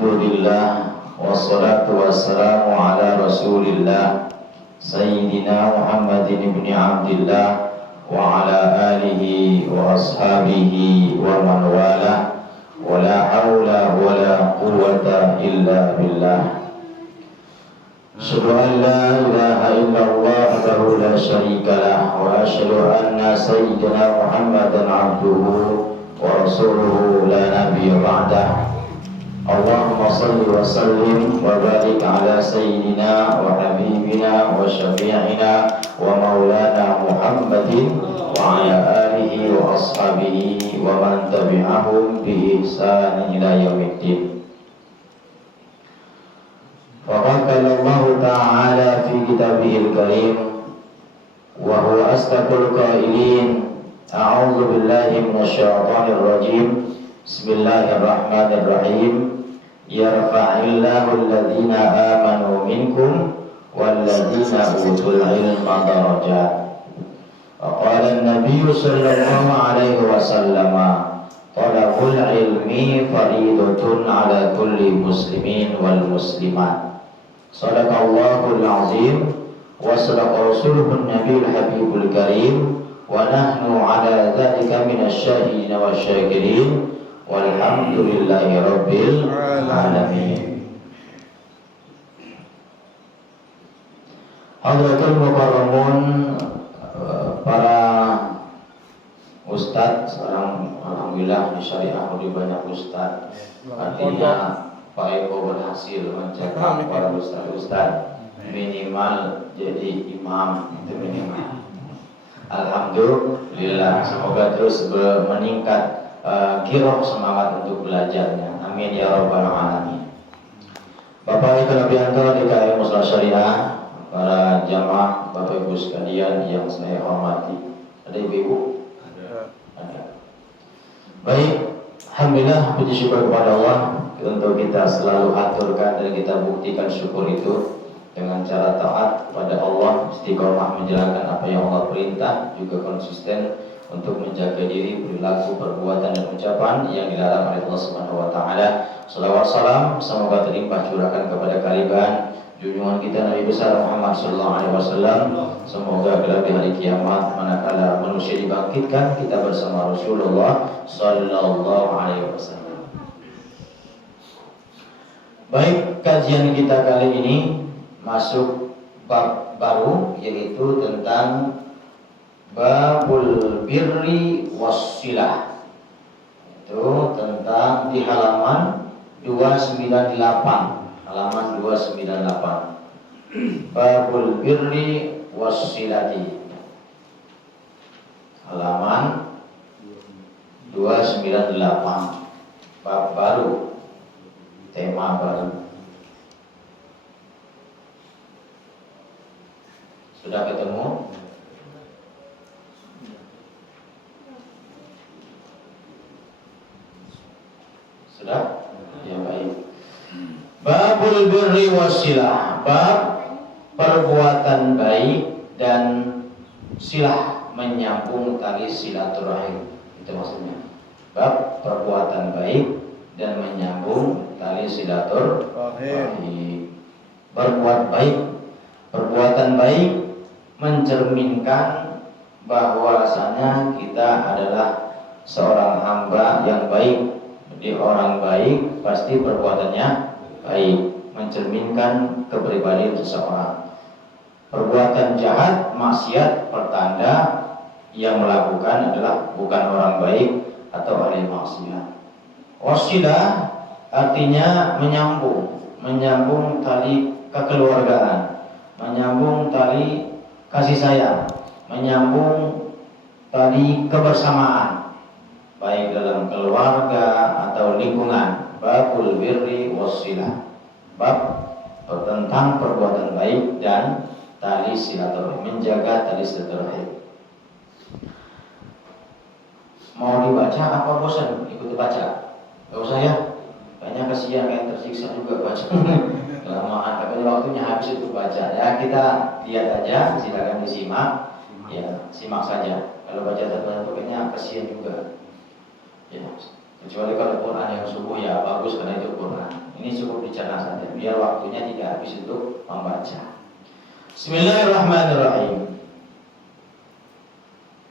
Alhamdulillah wassalatu wassalamu ala Rasulillah Sayyidina Muhammadin ibni Abdillah wa ala alihi wa ashabihi wa man wala wa la hawla wa la quwwata illa billah. Asyhadu an la ilaha illallah wahdahu la syarika lah wa asyhadu anna sayyidina Muhammadan abduhu wa rasuluhu la nabiyya ba'dah. Allahumma salli wa sallim wa barik ala sayyidina wa habibina wa syafi'ina wa maulana Muhammadin wa ala alihi wa ashabihi wa man tabi'ahum bi ihsan ila yaumiddin. Faqala Allah ta'ala fi kitabihil karim wa huwa asdaqul qailin. A'udzu billahi minasy syaithanir rajim. Bismillahirrahmanirrahim. Yarfa'illahu alladhina amanu minkum walladhina utul ilma darajat. Wa qala an-nabiy sallallahu alaihi wasallam, talabul ilmi fariidatun ala kulli muslimin wal muslimat. Sadaqallahul azim wa sadaqa rasuluhun nabiyul habibul karim wa nahnu ala dzalika minasy-syahidin wasyakirin. Walhamdulillahi rabbil alamin. Hadratul mukarramun, para ustadz, sekarang alhamdulillah di syariah lebih banyak ustadz. Artinya Pak Eko berhasil mencetak para ustadz minimal jadi imam, itu minimal. Alhamdulillah, semoga terus meningkat giroh semangat untuk belajarnya. Amin ya rabbal alamin. Bapak Ibu Nabianto DKM Muslah Syariah, para jamaah, Bapak Ibu sekalian yang saya hormati. Ada ibu-ibu? Ada. Baik, alhamdulillah, puji syukur kepada Allah untuk kita selalu aturkan dan kita buktikan syukur itu dengan cara taat kepada Allah, istiqomah menjalankan apa yang Allah perintah, juga konsisten untuk menjaga diri, perilaku, perbuatan dan ucapan yang dilarang oleh Allah Subhanahu wa taala. Shalawat salam semoga terlimpah curahkan kepada kaliban junjungan kita Nabi besar Muhammad sallallahu alaihi wasallam. Semoga kelak di hari kiamat manakala manusia dibangkitkan, kita bersama Rasulullah sallallahu alaihi wasallam. Baik, kajian kita kali ini masuk bab baru, yaitu tentang Babul birri wassilah. Itu tentang di halaman 298. Halaman 298. Babul birri wassilati. Halaman 298. Bab baru. Tema baru. Sudah ketemu? Sudah? Ya baik. Babul birri wasilah, bab perbuatan baik dan silah, menyambung tali silaturahim. Itu maksudnya. Bab perbuatan baik dan menyambung tali silaturahim. Berbuat baik, perbuatan baik mencerminkan bahwasanya kita adalah seorang hamba yang baik. Jadi orang baik pasti perbuatannya baik, mencerminkan kepribadian seseorang. Perbuatan jahat, maksiat, pertanda yang melakukan adalah bukan orang baik atau ahli maksiat. Wasilah artinya menyambung tali kekeluargaan, menyambung tali kasih sayang, menyambung tali kebersamaan, baik dalam keluarga atau lingkungan. Babul birri wassilah, bab tentang perbuatan baik dan tali silaturahim, menjaga tali silaturahim. Mau dibaca apa bosan? Ikut baca? Gak usah ya, banyak kasihan kayak tersiksa juga baca. Kelamaan, katanya waktunya habis itu baca. Ya kita lihat aja, silakan disimak. Ya simak saja. Kalau baca satu-satu kayaknya kasihan juga. Ya, kecuali kalau Quran yang subuh ya bagus karena itu Quran. Ini dicerna saja biar waktunya tidak habis untuk membaca. Bismillahirrahmanirrahim.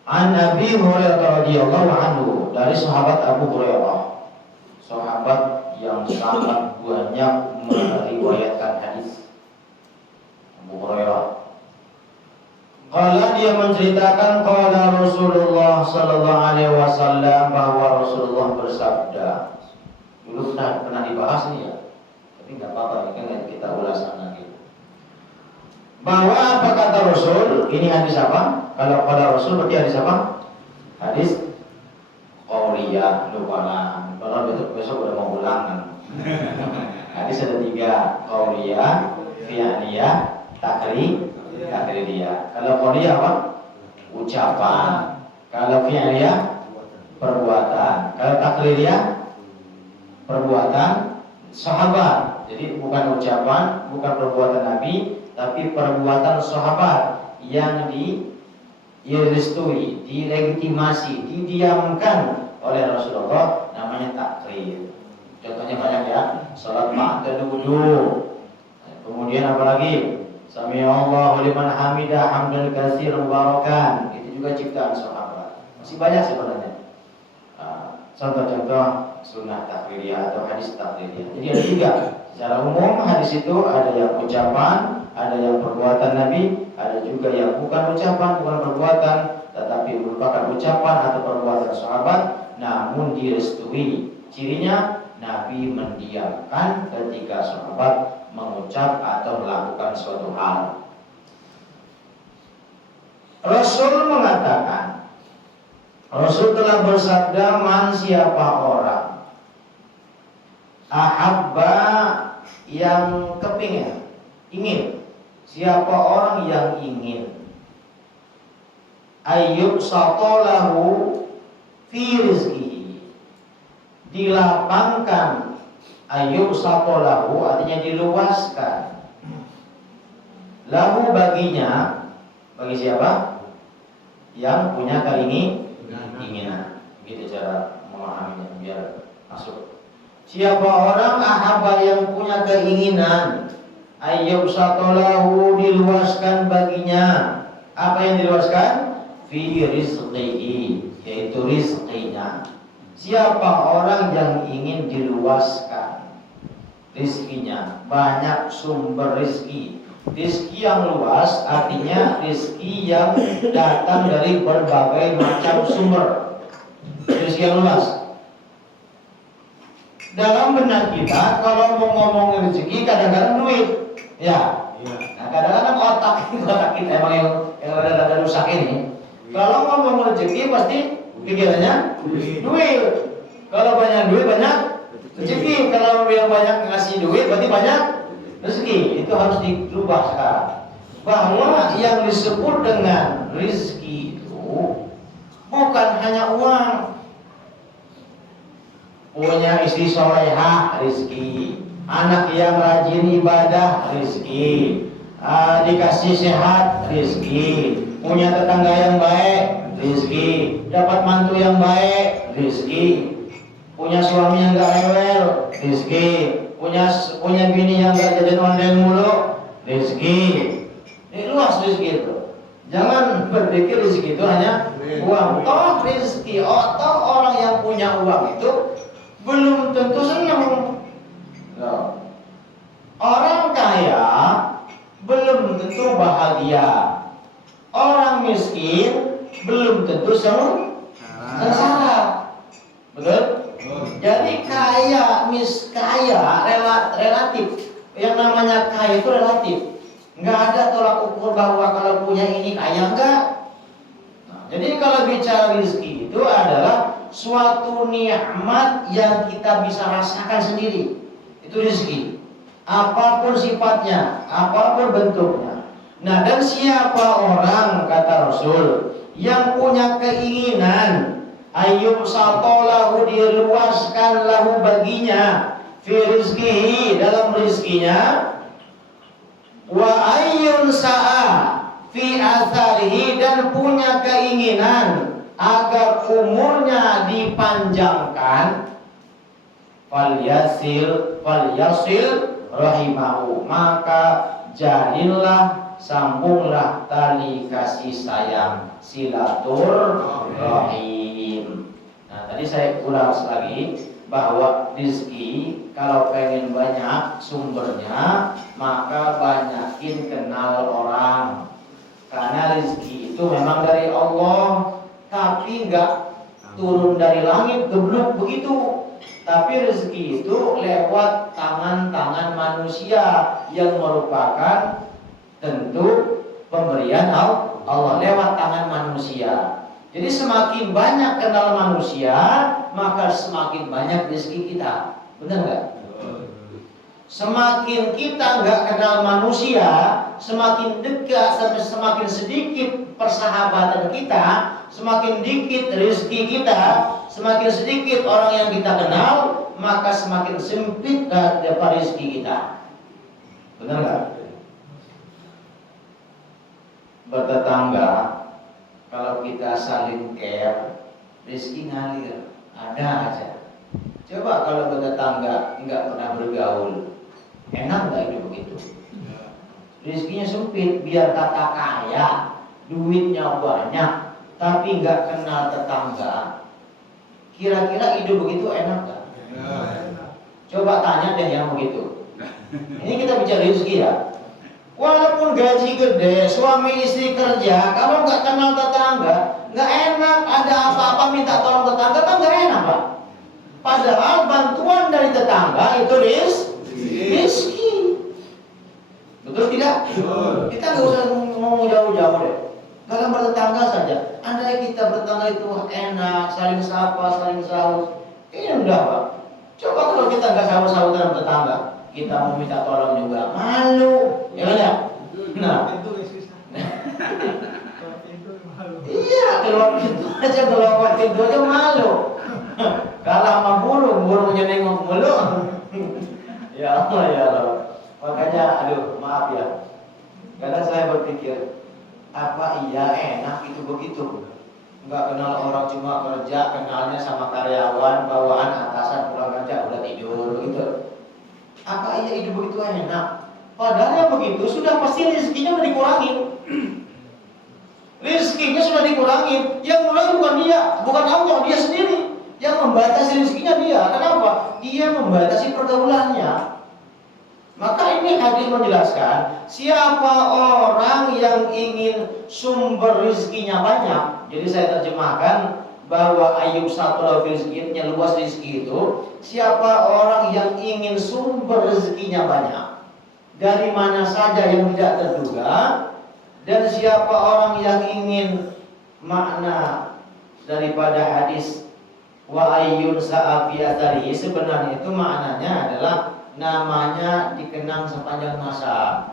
An Abi Hurairah radhiyallahu anhu, dari sahabat Abu Hurairah, sahabat yang sangat banyak meriwayatkan hadis. Abu Hurairah, qala, dia menceritakan, qala Rasulullah sallallahu alaihi wasallam, bahwa Rasulullah bersabda. Dulu pernah dibahas nih ya, tapi nggak apa-apa, ini kan kita ulasan lagi. Bahwa apa kata Rasul? Ini hadis apa? Kalau pada Rasul berarti hadis apa? Hadis qauliyah, lupakan. Kalau besok udah mau pulang kan. Hadis ada 3, qauliyah, fi'liyah, takririah. Kalau qauliyah apa? Ucapan. Kalau fi'liyah, perbuatan. Kalau takririah, perbuatan sahabat. Jadi bukan ucapan, bukan perbuatan Nabi, tapi perbuatan sahabat yang direstui, dilegitimasi, didiamkan oleh Rasulullah, namanya takrir. Contohnya banyak ya, salat ba'da wudu. Kemudian apalagi? Sami'allahu liman hamidah hamdan katsiran mubarakan. Itu juga ciptaan sahabat. Masih banyak sebenarnya. Contoh-contoh sunnah takririah atau hadis takririah. Jadi ada 3. Secara umum hadis itu ada yang ucapan, ada yang perbuatan Nabi, ada juga yang bukan ucapan, bukan perbuatan, tetapi merupakan ucapan atau perbuatan sahabat, namun direstui. Cirinya Nabi mendiamkan ketika sahabat mengucap atau melakukan suatu hal. Rasul mengatakan, Rasul telah bersabda, man, siapa orang ahabba, yang kepingin, ingin, siapa orang yang ingin ayyub satolahu fi rizqihi, dilapangkan, ayyub satolahu artinya diluaskan, lahu baginya, bagi siapa? Yang punya keinginan. Gitu cara memahaminya biar masuk. Siapa orang ahabba, yang punya keinginan, ayyub satolahu, diluaskan baginya. Apa yang diluaskan? Fi rizqihi, yaitu rizqinya. Siapa orang yang ingin diluaskan rizkinya, banyak sumber rizki. Rizki yang luas artinya rizki yang datang dari berbagai macam sumber. Rizki yang luas. Dalam benak kita, kalau mau ngomong rezeki, kadang-kadang duit, ya. Nah, kadang-kadang otak kita emang yang ada rusak ini. Kalau ngomong rezeki, pasti pikirannya duit. Kalau banyak duit, banyak rezeki. Kalau yang banyak ngasih duit, berarti banyak rezeki. Itu harus dirubah sekarang. Bahwa yang disebut dengan rezeki itu bukan hanya uang. Punya istri solehah, rezeki. Anak yang rajin ibadah, rezeki. Dikasih sehat, rezeki. Punya tetangga yang baik, rezeki. Dapat mantu yang baik, rezeki. Punya suami yang gak rewel, rezeki. Punya bini yang gak jajan online mulu, rezeki. Ini luas rezeki itu. Jangan berpikir rezeki itu hanya uang. Toh rezeki, toh orang yang punya uang itu belum tentu senang. Orang kaya belum tentu bahagia. Orang miskin belum tentu sengsara. Betul? Jadi kaya, relatif. Yang namanya kaya itu relatif. Nggak ada tolak ukur bahwa kalau punya ini kaya, enggak. Jadi kalau bicara rezeki itu adalah suatu nikmat yang kita bisa rasakan sendiri. Itu rezeki. Apapun sifatnya, apapun bentuknya. Nah, dan siapa orang, kata Rasul, yang punya keinginan ayyub satolahu, diluaskan lahu baginya, fi rizkihi, dalam rizkinya, wa ayyun sa'a fi atharihi, dan punya keinginan agar umurnya dipanjangkan, falyasil rahimahu, maka jalinlah, sambunglah tali kasih sayang, silaturahim. Nah, tadi saya ulang lagi bahwa rezeki kalau pengen banyak sumbernya, maka banyakin kenal orang. Karena rezeki itu memang dari Allah, tapi enggak turun dari langit gebluk begitu. Tapi rezeki itu lewat tangan-tangan manusia yang merupakan tentu pemberian Allah lewat tangan manusia. Jadi semakin banyak kenal manusia, maka semakin banyak rezeki kita. Benar nggak? Semakin kita nggak kenal manusia, semakin dekat sampai semakin sedikit persahabatan kita, semakin dikit rezeki kita, semakin sedikit orang yang kita kenal, maka semakin sempit dapat rezeki kita. Benar nggak? Bertetangga, kalau kita saling care, rezeki ngalir, ada aja. Coba kalau bertetangga nggak pernah bergaul, enak nggak hidup begitu? Rezekinya sempit, biar kata kaya, duitnya banyak, tapi nggak kenal tetangga. Kira-kira hidup begitu enak nggak? Coba tanya deh yang begitu. Ini kita bicara rezeki ya. Walaupun gaji gede, suami istri kerja, kalau nggak kenal tetangga, nggak enak. Ada apa-apa minta tolong tetangga kan nggak enak, Pak. Padahal bantuan dari tetangga itu rezeki. Betul tidak? Kita nggak usah ngomong jauh-jauh deh. Dalam bertetangga saja. Andai kita bertetangga itu enak, saling sapa, saling sahut, ini udah, Pak. Coba kalau kita nggak sahut-sahut dalam tetangga, kita mau minta tolong juga malu, ya kan ya? Nah, iya, keluar pintu aja malu. Kalah sama burungnya nengok mulu. Ya Allah, ya Allah. Makanya, aduh, maaf ya. Kadang saya berpikir, apa iya enak itu begitu? Nggak kenal orang, cuma kerja, kenalnya sama karyawan, bawaan, atasan, pulang kerja, udah tidur gitu. Apa iya hidup begitu enak? Padahal yang begitu sudah pasti rezekinya udah dikurangin. Rezekinya sudah dikurangin. Yang mulai bukan dia, bukan Allah, dia sendiri. Yang membatasi rezekinya dia. Kenapa? Dia membatasi pergaulannya. Maka ini hadis menjelaskan, siapa orang yang ingin sumber rezekinya banyak. Jadi saya terjemahkan bahwa Ayub 1 rezekinya luas rezeki itu, siapa orang yang ingin sumber rezekinya banyak, dari mana saja yang tidak terduga, dan siapa orang yang ingin makna daripada hadis wa ayyun sa'afi atarihi, sebenarnya itu maknanya adalah namanya dikenang sepanjang masa.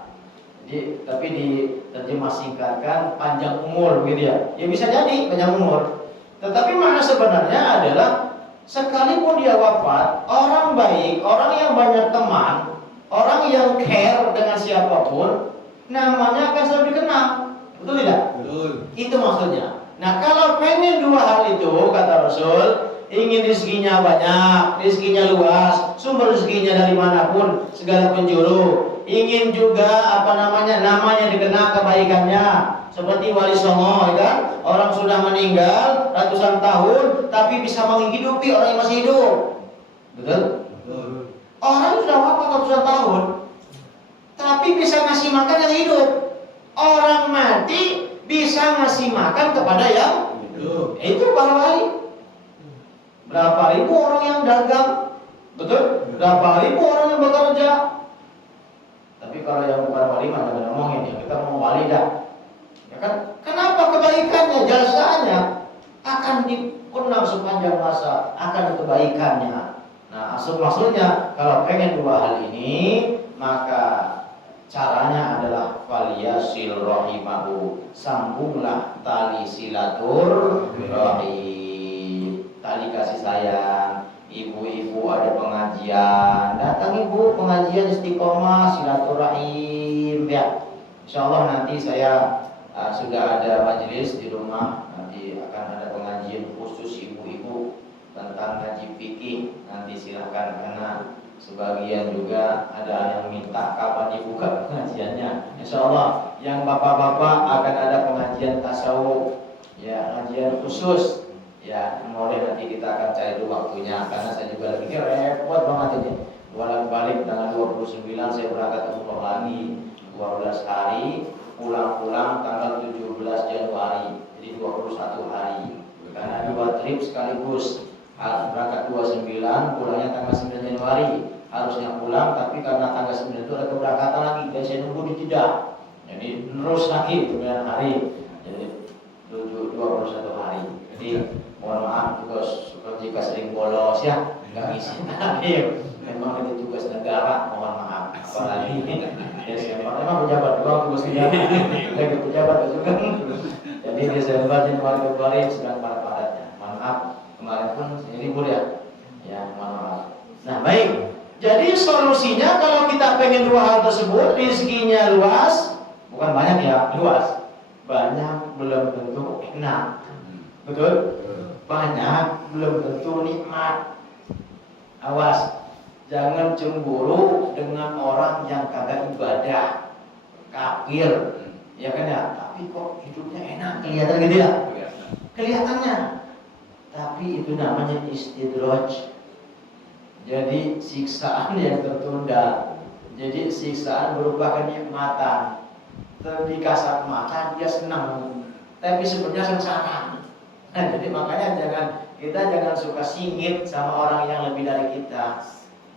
Jadi, tapi diterjemah singkatkan panjang umur gitu ya. Ya bisa jadi panjang umur. Tetapi makna sebenarnya adalah sekalipun dia wafat, orang baik, orang yang banyak teman, orang yang care dengan siapapun, namanya akan selalu dikenang. Betul tidak? Betul. Itu maksudnya. Nah, kalau pengen dua hal itu, kata Rasul, ingin rezekinya banyak, rezekinya luas, sumber rezekinya dari manapun, segala penjuru. Ingin juga namanya dikenang kebaikannya, seperti Wali Songo, ya kan? Orang sudah meninggal ratusan tahun, tapi bisa menghidupi orang yang masih hidup. Betul? Betul. Orang sudah wafat ratusan tahun, tapi bisa ngasih makan yang hidup. Orang mati bisa ngasih makan kepada yang hidup. Itu para wali. Berapa ribu orang yang dagang, betul? Berapa ribu orang yang bekerja. Tapi kalau yang bukan wali mah jangan ngomongin ya, kita mau wali dah. Ya kan? Kenapa kebaikannya, jasanya akan dikenang sepanjang masa, akan kebaikannya. Nah, maksudnya kalau pengen dua hal ini, maka caranya adalah falyasil rahimahu, sambunglah tali silaturahim, tali kasih sayang. Ibu-ibu ada pengajian, datang ibu pengajian istiqomah silaturahim ya. Insyaallah nanti saya sudah ada majelis di rumah, nanti akan ada pengajian khusus ibu-ibu tentang tentang ngaji fikih. Nanti silakan, karena sebagian juga ada yang minta kapan dibuka pengajiannya. Insya Allah yang bapak-bapak akan ada pengajian tasawuf, ya pengajian khusus. Ya, mulai nanti kita akan cari dulu waktunya, karena saya juga lagi repot banget ini. Bolak-balik tanggal 29 saya berangkat umroh lagi 12 hari, pulang tanggal 17 Januari, jadi 21 hari. Karena 2 trip sekaligus, harus berangkat 29, pulangnya tanggal 9 Januari. Harusnya pulang, tapi karena tanggal 9 itu ada keberangkatan lagi, dan saya nunggu di Jeddah. Jadi terus lagi 9 hari, jadi 21 hari. Jadi mohon maaf juga jika sering bolos ya, nggak ngisi hadir. Memang itu tugas negara, mohon maaf. Apalagi Desember, memang pejabat doang tugas pejabat, lagi pejabat juga. Jadi Desember, Januari, Februari sedang padat-padatnya. Mohon maaf, kemarin pun ini libur ya. Ya, mohon maaf. Nah baik, jadi solusinya kalau kita pengen dua hal tersebut, rezekinya luas, bukan banyak ya, luas. Banyak belum tentu enak, betul? Banyak belum tentu nikmat. Awas, jangan cemburu dengan orang yang kagak ibadah, kafir, ya kan ya. Tapi kok hidupnya enak, kelihatan gitu ya, kelihatannya. Tapi itu namanya istidraj. Jadi siksaan yang tertunda. Jadi siksaan berupa kenikmatan. Di kasat mata dia senang, tapi sebenarnya sengsara. Nah, jadi makanya kita jangan suka singit sama orang yang lebih dari kita.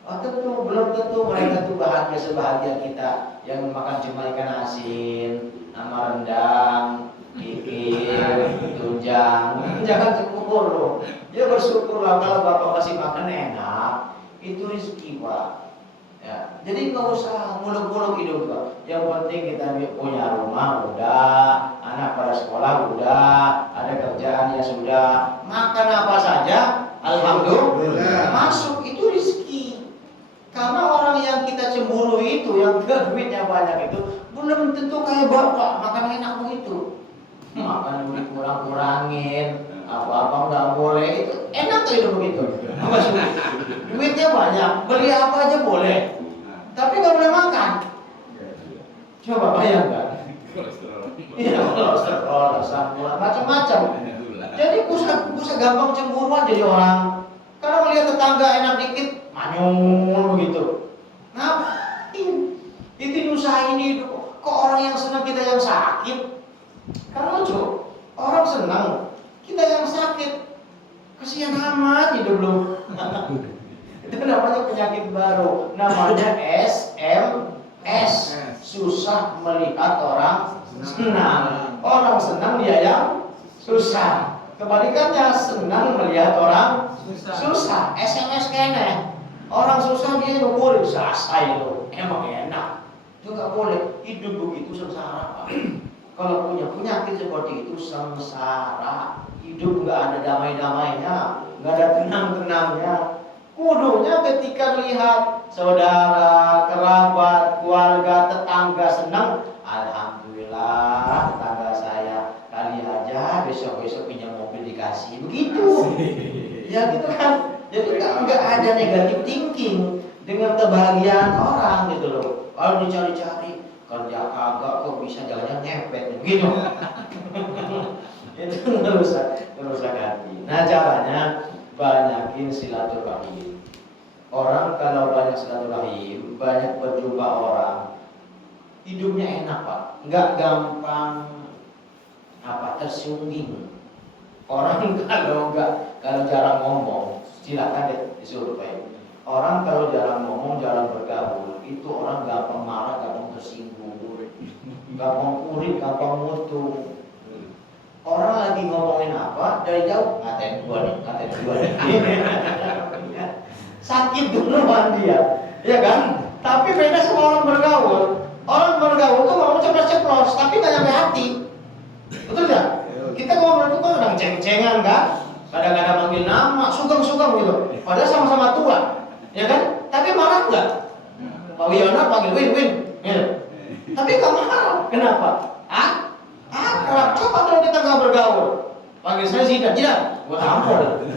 Oh tentu, belum tentu mereka tuh bahagia sebahagia kita yang makan cuma ikan asin, sama rendang, kikil, tunjang. Jangan cemburu. Dia bersyukurlah kalau bapak masih makan enak. Itu rezeki pak. Ya, jadi nggak usah muluk-muluk hidup pak. Yang penting kita punya rumah udah, anak pada sekolah udah, ada kerjaan ya sudah, makan apa saja, alhamdulillah, masuk itu rezeki. Karena orang yang kita cemburu itu, yang duitnya banyak itu, belum tentu kayak bapak makan enak begitu. Makan duit kurang-kurangin, apa-apa nggak boleh, itu enak itu begitu. Maksudnya duitnya banyak, beli apa aja boleh, tapi nggak boleh makan. Coba bayangkan. Iya, kolesterol, asam urat, macam-macam. Jadi bisa gampang cemburuan jadi orang. Karena melihat tetangga enak dikit, manyun begitu. Ngapain? Itu nyusahin hidup. Kok orang yang senang kita yang sakit? Kan lucu. Orang senang, kita yang sakit. Kasihan amat hidup lu. Itu namanya penyakit baru. Namanya SMS. Susah melihat orang senang. Orang senang dia yang susah. Kebalikannya, senang melihat orang susah. SMS kene. Orang susah dia nyukurin selesai itu. Emang enak. Itu gak boleh. Hidup begitu sengsara Pak. Kalau punya penyakit seperti itu sengsara. Hidup gak ada damai-damainya, gak ada tenang-tenangnya. Kudunya ketika lihat saudara, kerabat, keluarga, tetangga senang, alhamdulillah tetangga saya kali aja besok-besok pinjam mobil dikasih, begitu. Ya gitu kan. Jadi nggak ada negatif thinking dengan kebahagiaan orang gitu loh. Kalau dicari-cari kerja kagak kok bisa jalan ngepet gitu. Itu merusak hati. Nah caranya banyakin silaturahim. Orang kalau banyak silaturahim, banyak berjumpa orang, hidupnya enak Pak. Nggak gampang tersungging. Orang kalau jarang ngomong, silakan deh disurvei. Orang kalau jarang ngomong, jarang bergaul, itu orang gampang marah, gampang tersinggung, gampang kurit, gampang mutu. Orang lagi ngomongin apa, dari jauh ngatain gua nih. Sakit duluan dia, ya kan? Tapi beda sama orang bergaul. Orang bergaul tuh mau ceplos-ceplos, tapi nggak nyampe hati. Betul nggak? Kita ngomong itu kan kadang ceng-cengan kan? Kadang-kadang manggil nama, sugeng-sugeng gitu. Padahal sama-sama tua, ya kan? Tapi marah nggak? Pak Wiono panggil Win. Ya. Tapi nggak marah. Kenapa? Akrab. Coba kalau kita nggak bergaul, panggil saya Zidan, buat ampun.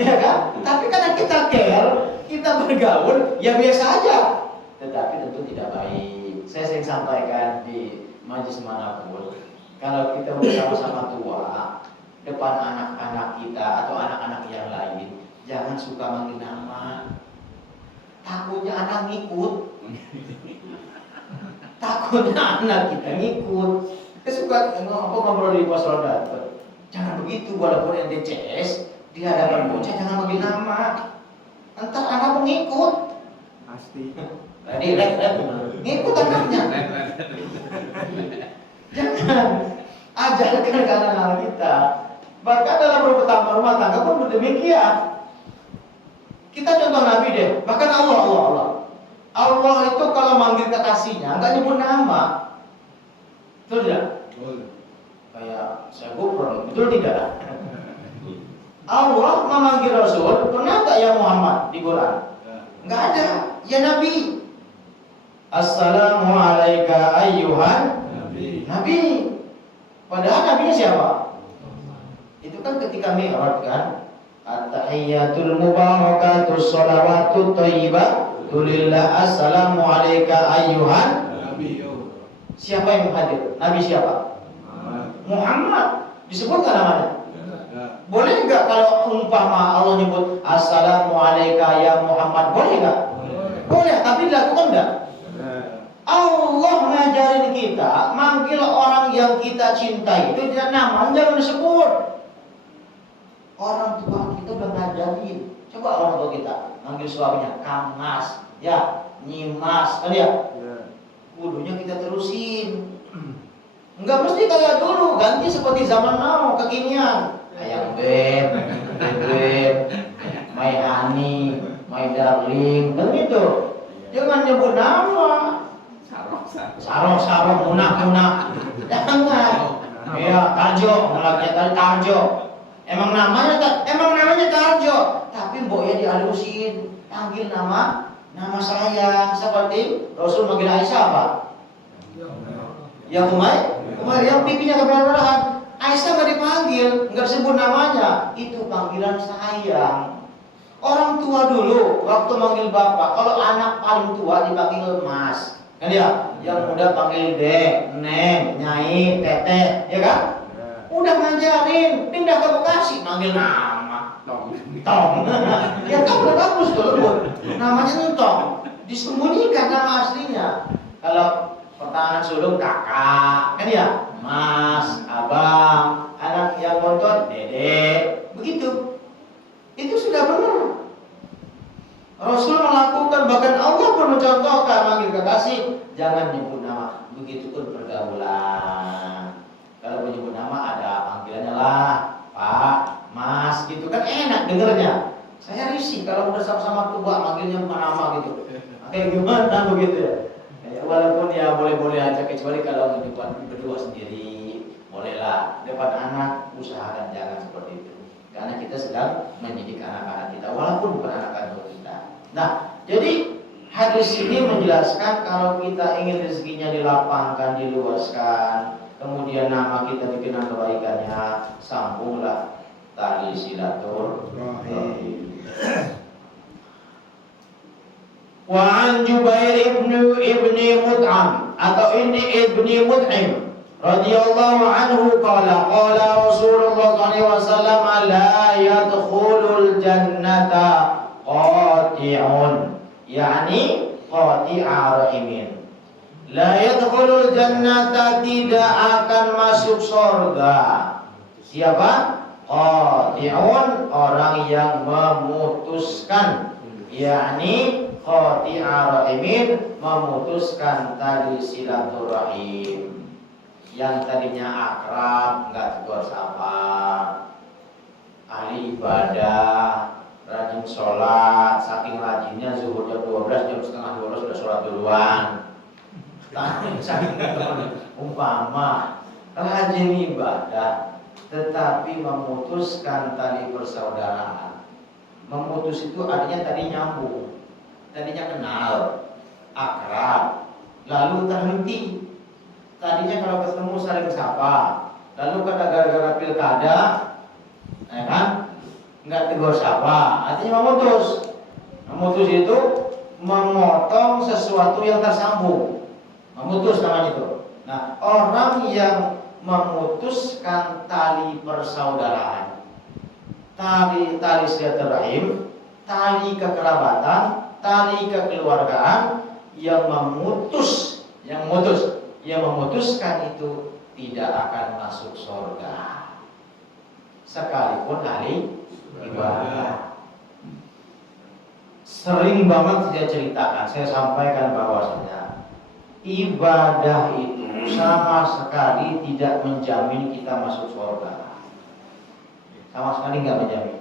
Ya kan? Tapi karena kita care, kita bergaul, ya biasa aja. Tetapi tentu tidak baik. Saya sering sampaikan di majelis manapun, kalau kita bersama-sama tua, depan anak-anak kita atau anak-anak yang lain, jangan suka manggil nama. Takutnya anak ngikut. Takutnya anak kita ngikut. Kita suka ngobrol di pos roda. Jangan begitu, walaupun ente CS di hadapan bocah jangan manggil nama. Entar anak mengikut. Pasti. Tadi ngikut anaknya. Jangan ajarkan ke anak-anak kita. Bahkan dalam rumah tangga pun demikian. Kita contoh Nabi deh. Bahkan Allah itu kalau manggil kekasihnya nggak nyebut nama. Betul tidak? Betul. Kayak saya gopro, betul tidak? Allah memanggil Rasul, pernah nggak ya Muhammad di Quran? Nggak ada. Ya Nabi. Assalamualaikum ayyuhan Nabi. Padahal Nabinya siapa? Itu kan ketika Mi'raj kan. At-tahiyyatul mubarakatus shalawatut thayyibah lillah assalamualaikum ayyuhan Nabi. Siapa yang hadir? Nabi siapa? Muhammad. Disebut nggak namanya? Boleh nggak kalau umpama Allah nyebut assalamualaikum ya Muhammad, boleh nggak? Boleh, tapi dilakukan nggak? Allah ngajarin kita manggil orang yang kita cintai itu tidak nama, jangan disebut. Orang tua kita udah ngajarin. Coba orang tua kita manggil suaminya Kang Mas, ya Nyimas, kan ya? Kudunya kita terusin. Enggak mesti kayak dulu, ganti seperti zaman now, kekinian. Ayang Beb, Beb, My Honey, My Darling, kan gitu. Jangan nyebut nama. Sarong, munak. Jangan. Ya, Tarjo, anaknya tadi Tarjo. Emang namanya Tarjo, tapi mboknya dihalusin, panggil nama sayang seperti Rasul manggil Aisyah apa? Ya Umay yang pipinya keberat-berat. Aisyah nggak dipanggil, nggak disebut namanya, itu panggilan sayang. Orang tua dulu waktu manggil bapak, kalau anak paling tua dipanggil Mas, kan ya? Yang muda panggil Dek, Neng, Nyai, Teteh, ya kan? Udah ngajarin, pindah ke Bekasi manggil nama, Tong. Ya kan udah bagus tuh, Bu. Namanya Tong, disembunyikan nama aslinya. Kalau pertahanan sulung kakak, kan ya? Mas, abang, anak yang bontot, dedek, begitu. Itu sudah benar. Rasul melakukan, bahkan Allah pun mencontohkan manggil kekasih, jangan nyebut nama. Begitupun pergaulan. Kalau menyebut nama ada panggilannya lah, Pak, Mas, gitu kan enak dengernya. Saya risih kalau udah sama-sama tua manggilnya nama gitu. Kayak gimana begitu ya? Walaupun ya boleh-boleh aja, kecuali kalau depan berdua sendiri, bolehlah. Depan anak usahakan jangan seperti itu, karena kita sedang mendidik anak-anak kita, walaupun bukan anak-anak kita. Nah, jadi hadis ini menjelaskan kalau kita ingin rezekinya dilapangkan, diluaskan, kemudian nama kita dikenal kebaikannya, sambunglah tali silaturahim. Wa an Jubair ibni Mut'am atau ini ibni Mut'im radhiyallahu anhu qala Rasulullah sallallahu alaihi wasallam la yadkhulul jannata qati'un, yani qati'a rahimin. La yadkhulul jannata, tidak akan masuk surga. Siapa? Qati'un, orang yang memutuskan, yakni qati'a rahimin, memutuskan tali silaturahim. Yang tadinya akrab enggak tegur sapa, ahli ibadah, rajin sholat, saking rajinnya zuhur jam 12, jam setengah 12 sudah sholat duluan. Saking umpama rajin ibadah, tetapi memutuskan tali persaudaraan. Memutus itu artinya tadi nyambung, tadinya kenal, akrab, lalu terhenti. Tadinya kalau ketemu saling sapa, lalu karena gara-gara pilkada ya kan? Nggak tegur sapa, artinya memutus. Memutus itu memotong sesuatu yang tersambung, memutus namanya itu. Nah, orang yang memutuskan tali persaudaraan, tali silaturahim, tali kekerabatan, tali kekeluargaan, yang memutuskan itu tidak akan masuk surga sekalipun ahli ibadah. Sering banget saya ceritakan, saya sampaikan bahwasanya ibadah itu sama sekali tidak menjamin kita masuk surga, sama sekali nggak menjamin.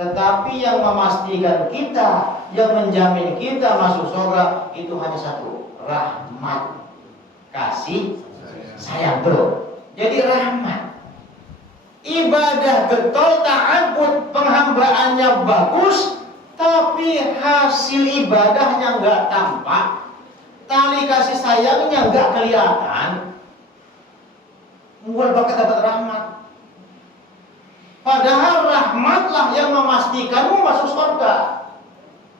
Tetapi yang memastikan kita, yang menjamin kita masuk surga itu hanya satu, rahmat, kasih sayang. Bro, jadi rahmat, ibadah getol, ta'abbud, penghambaannya bagus, tapi hasil ibadahnya nggak tampak, tali kasih sayangnya nggak kelihatan, bakal dapat rahmat. Padahal rahmatlah yang memastikanmu masuk surga,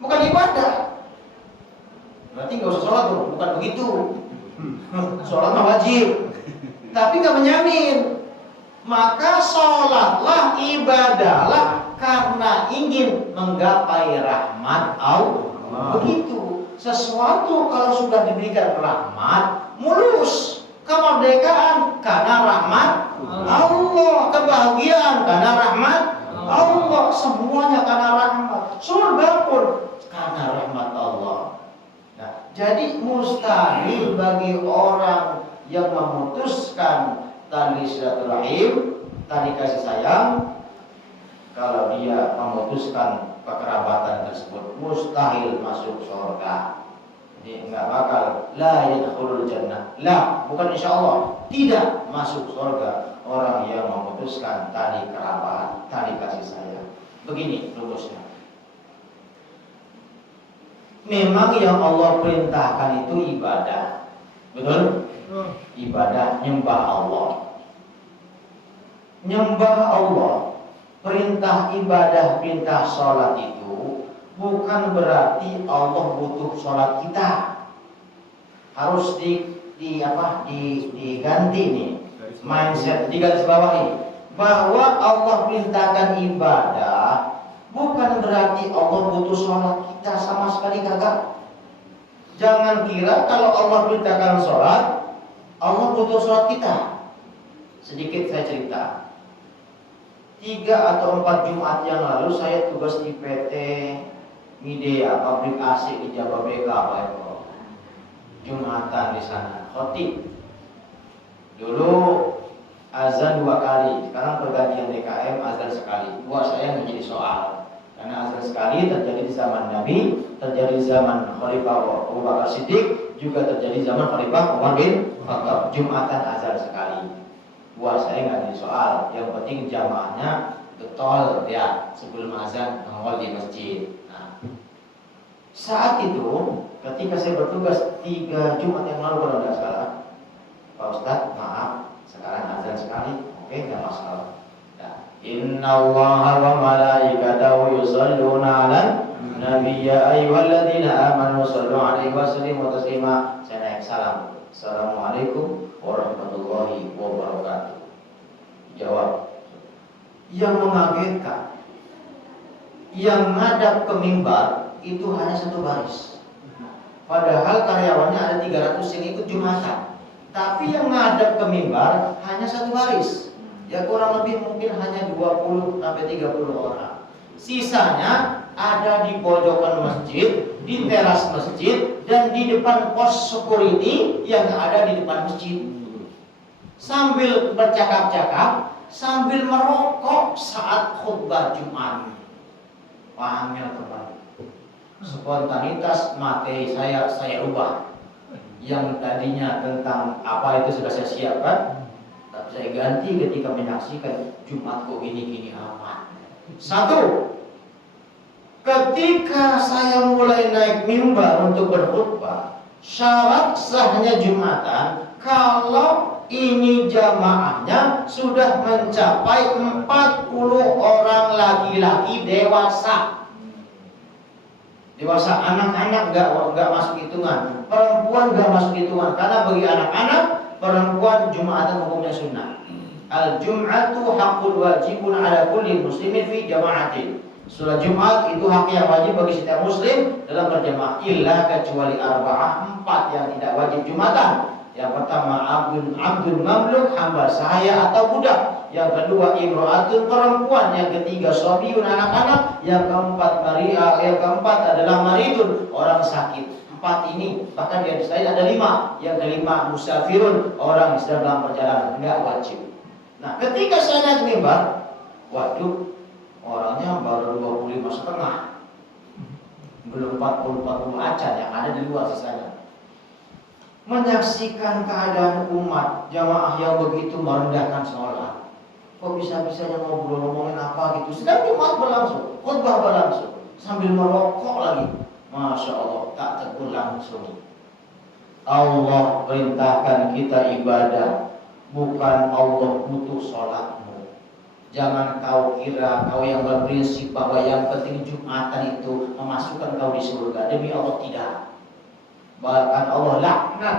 bukan ibadah. Berarti nggak usah sholat tuh, bukan begitu. Sholat mah wajib, tapi nggak menjamin. Maka sholatlah, ibadahlah karena ingin menggapai rahmat Allah. Begitu. Sesuatu kalau sudah diberikan rahmat, mulus. Kemerdekaan karena rahmat Allah, kebahagiaan karena rahmat Allah, semuanya karena rahmat. Surga pun karena rahmat Allah. Nah, jadi mustahil bagi orang yang memutuskan tali silaturahim, tali kasih sayang, kalau dia memutuskan kekerabatan tersebut, mustahil masuk surga. Jadi enggak bakal la yadkhulul jannah. La, bukan insyaallah, tidak masuk surga orang yang memutuskan tali kerabat, tali kasih sayang. Begini rumusnya. Memang yang Allah perintahkan itu ibadah. Betul? Ibadah, nyembah Allah. Nyembah Allah, perintah ibadah, perintah sholat itu bukan berarti Allah butuh sholat kita. Harus diganti nih mindset, digaris bawahi bahwa Allah perintahkan ibadah bukan berarti Allah butuh sholat kita, sama sekali kagak. Jangan kira kalau Allah perintahkan sholat, Allah butuh sholat kita. Sedikit saya cerita. 3 atau 4 Jumat yang lalu saya tugas di PT Midea, pabrik AC di Jababeka, Pak Eko. Jumatan di sana, khotib. Dulu azan 2 kali, sekarang pergantian DKM azan sekali. Buat saya menjadi soal, karena azan sekali terjadi di zaman Nabi, terjadi di zaman Khalifah Abu Bakar Siddiq, juga terjadi di zaman Khalifah Umar bin Khattab. Jumatan azan sekali. Buat saya nggak jadi soal, yang penting jamaahnya betul ya, sebelum azan nongol di masjid. Nah, saat itu ketika saya bertugas 3 Jumat yang lalu kalau nggak salah, Pak Ustadz maaf, sekarang azan sekali, oke, nggak masalah. Nah, innallaha wa malaikatahu yusholluna 'alan nabi ya ayyuhalladzina amanu shollu 'alaihi wa sallimu taslima. Saya naik salam, assalamualaikum warahmatullahi wabarakatuh. Jawab. Yang mengagetkan, yang ngadap ke mimbar itu hanya 1 baris. Padahal karyawannya ada 300 yang ikut Jumatan. Tapi yang ngadap ke mimbar hanya 1 baris. Ya kurang lebih mungkin hanya 20 sampai 30 orang. Sisanya ada di pojokan masjid, di teras masjid, dan di depan pos security yang ada di depan masjid. Sambil bercakap-cakap, sambil merokok saat khutbah Jumat. Pahamnya teman. Spontanitas materi saya ubah. Yang tadinya tentang apa itu sudah saya siapkan, tapi saya ganti ketika menyaksikan Jumat kok gini-gini amat. 1. Ketika saya mulai naik mimbar untuk berkhutbah, syarat sahnya Jumatan kalau ini jamaahnya sudah mencapai 40 orang laki-laki dewasa. Dewasa, anak-anak nggak masuk hitungan, perempuan nggak masuk hitungan, karena bagi anak-anak perempuan Jumatan hukumnya sunnah. Al-Jum'atu haqqul wajibun ala kulli muslimin fi jama'atin. Sholat Jumat itu hak yang wajib bagi setiap muslim dalam berjamaah, illa kecuali arba'ah, 4 yang tidak wajib Jumatan. Yang pertama abdul mamluk, hamba sahaya atau budak. Yang kedua imro'atun, perempuan. Yang ketiga sobiun, anak-anak. Yang keempat adalah maridun, orang sakit. 4 ini, bahkan di hadis lain ada 5. Yang kelima musafirun, orang yang sedang dalam perjalanan, enggak wajib. Nah, ketika saya naik mimbar, waduh, orangnya baru 25,5, belum 40 acan yang ada di luar sisanya. Menyaksikan keadaan umat jamaah yang begitu merendahkan sholat. Kok bisa-bisanya ngomongin apa gitu, sedang Jumat berlangsung, khutbah berlangsung, sambil merokok lagi. Masya Allah, tak tegur langsung. Allah perintahkan kita ibadah, bukan Allah butuh sholatmu. Jangan kau kira kau yang berprinsip bahwa yang penting Jumatan itu memasukkan kau di surga. Demi Allah tidak. Bahkan Allah laknat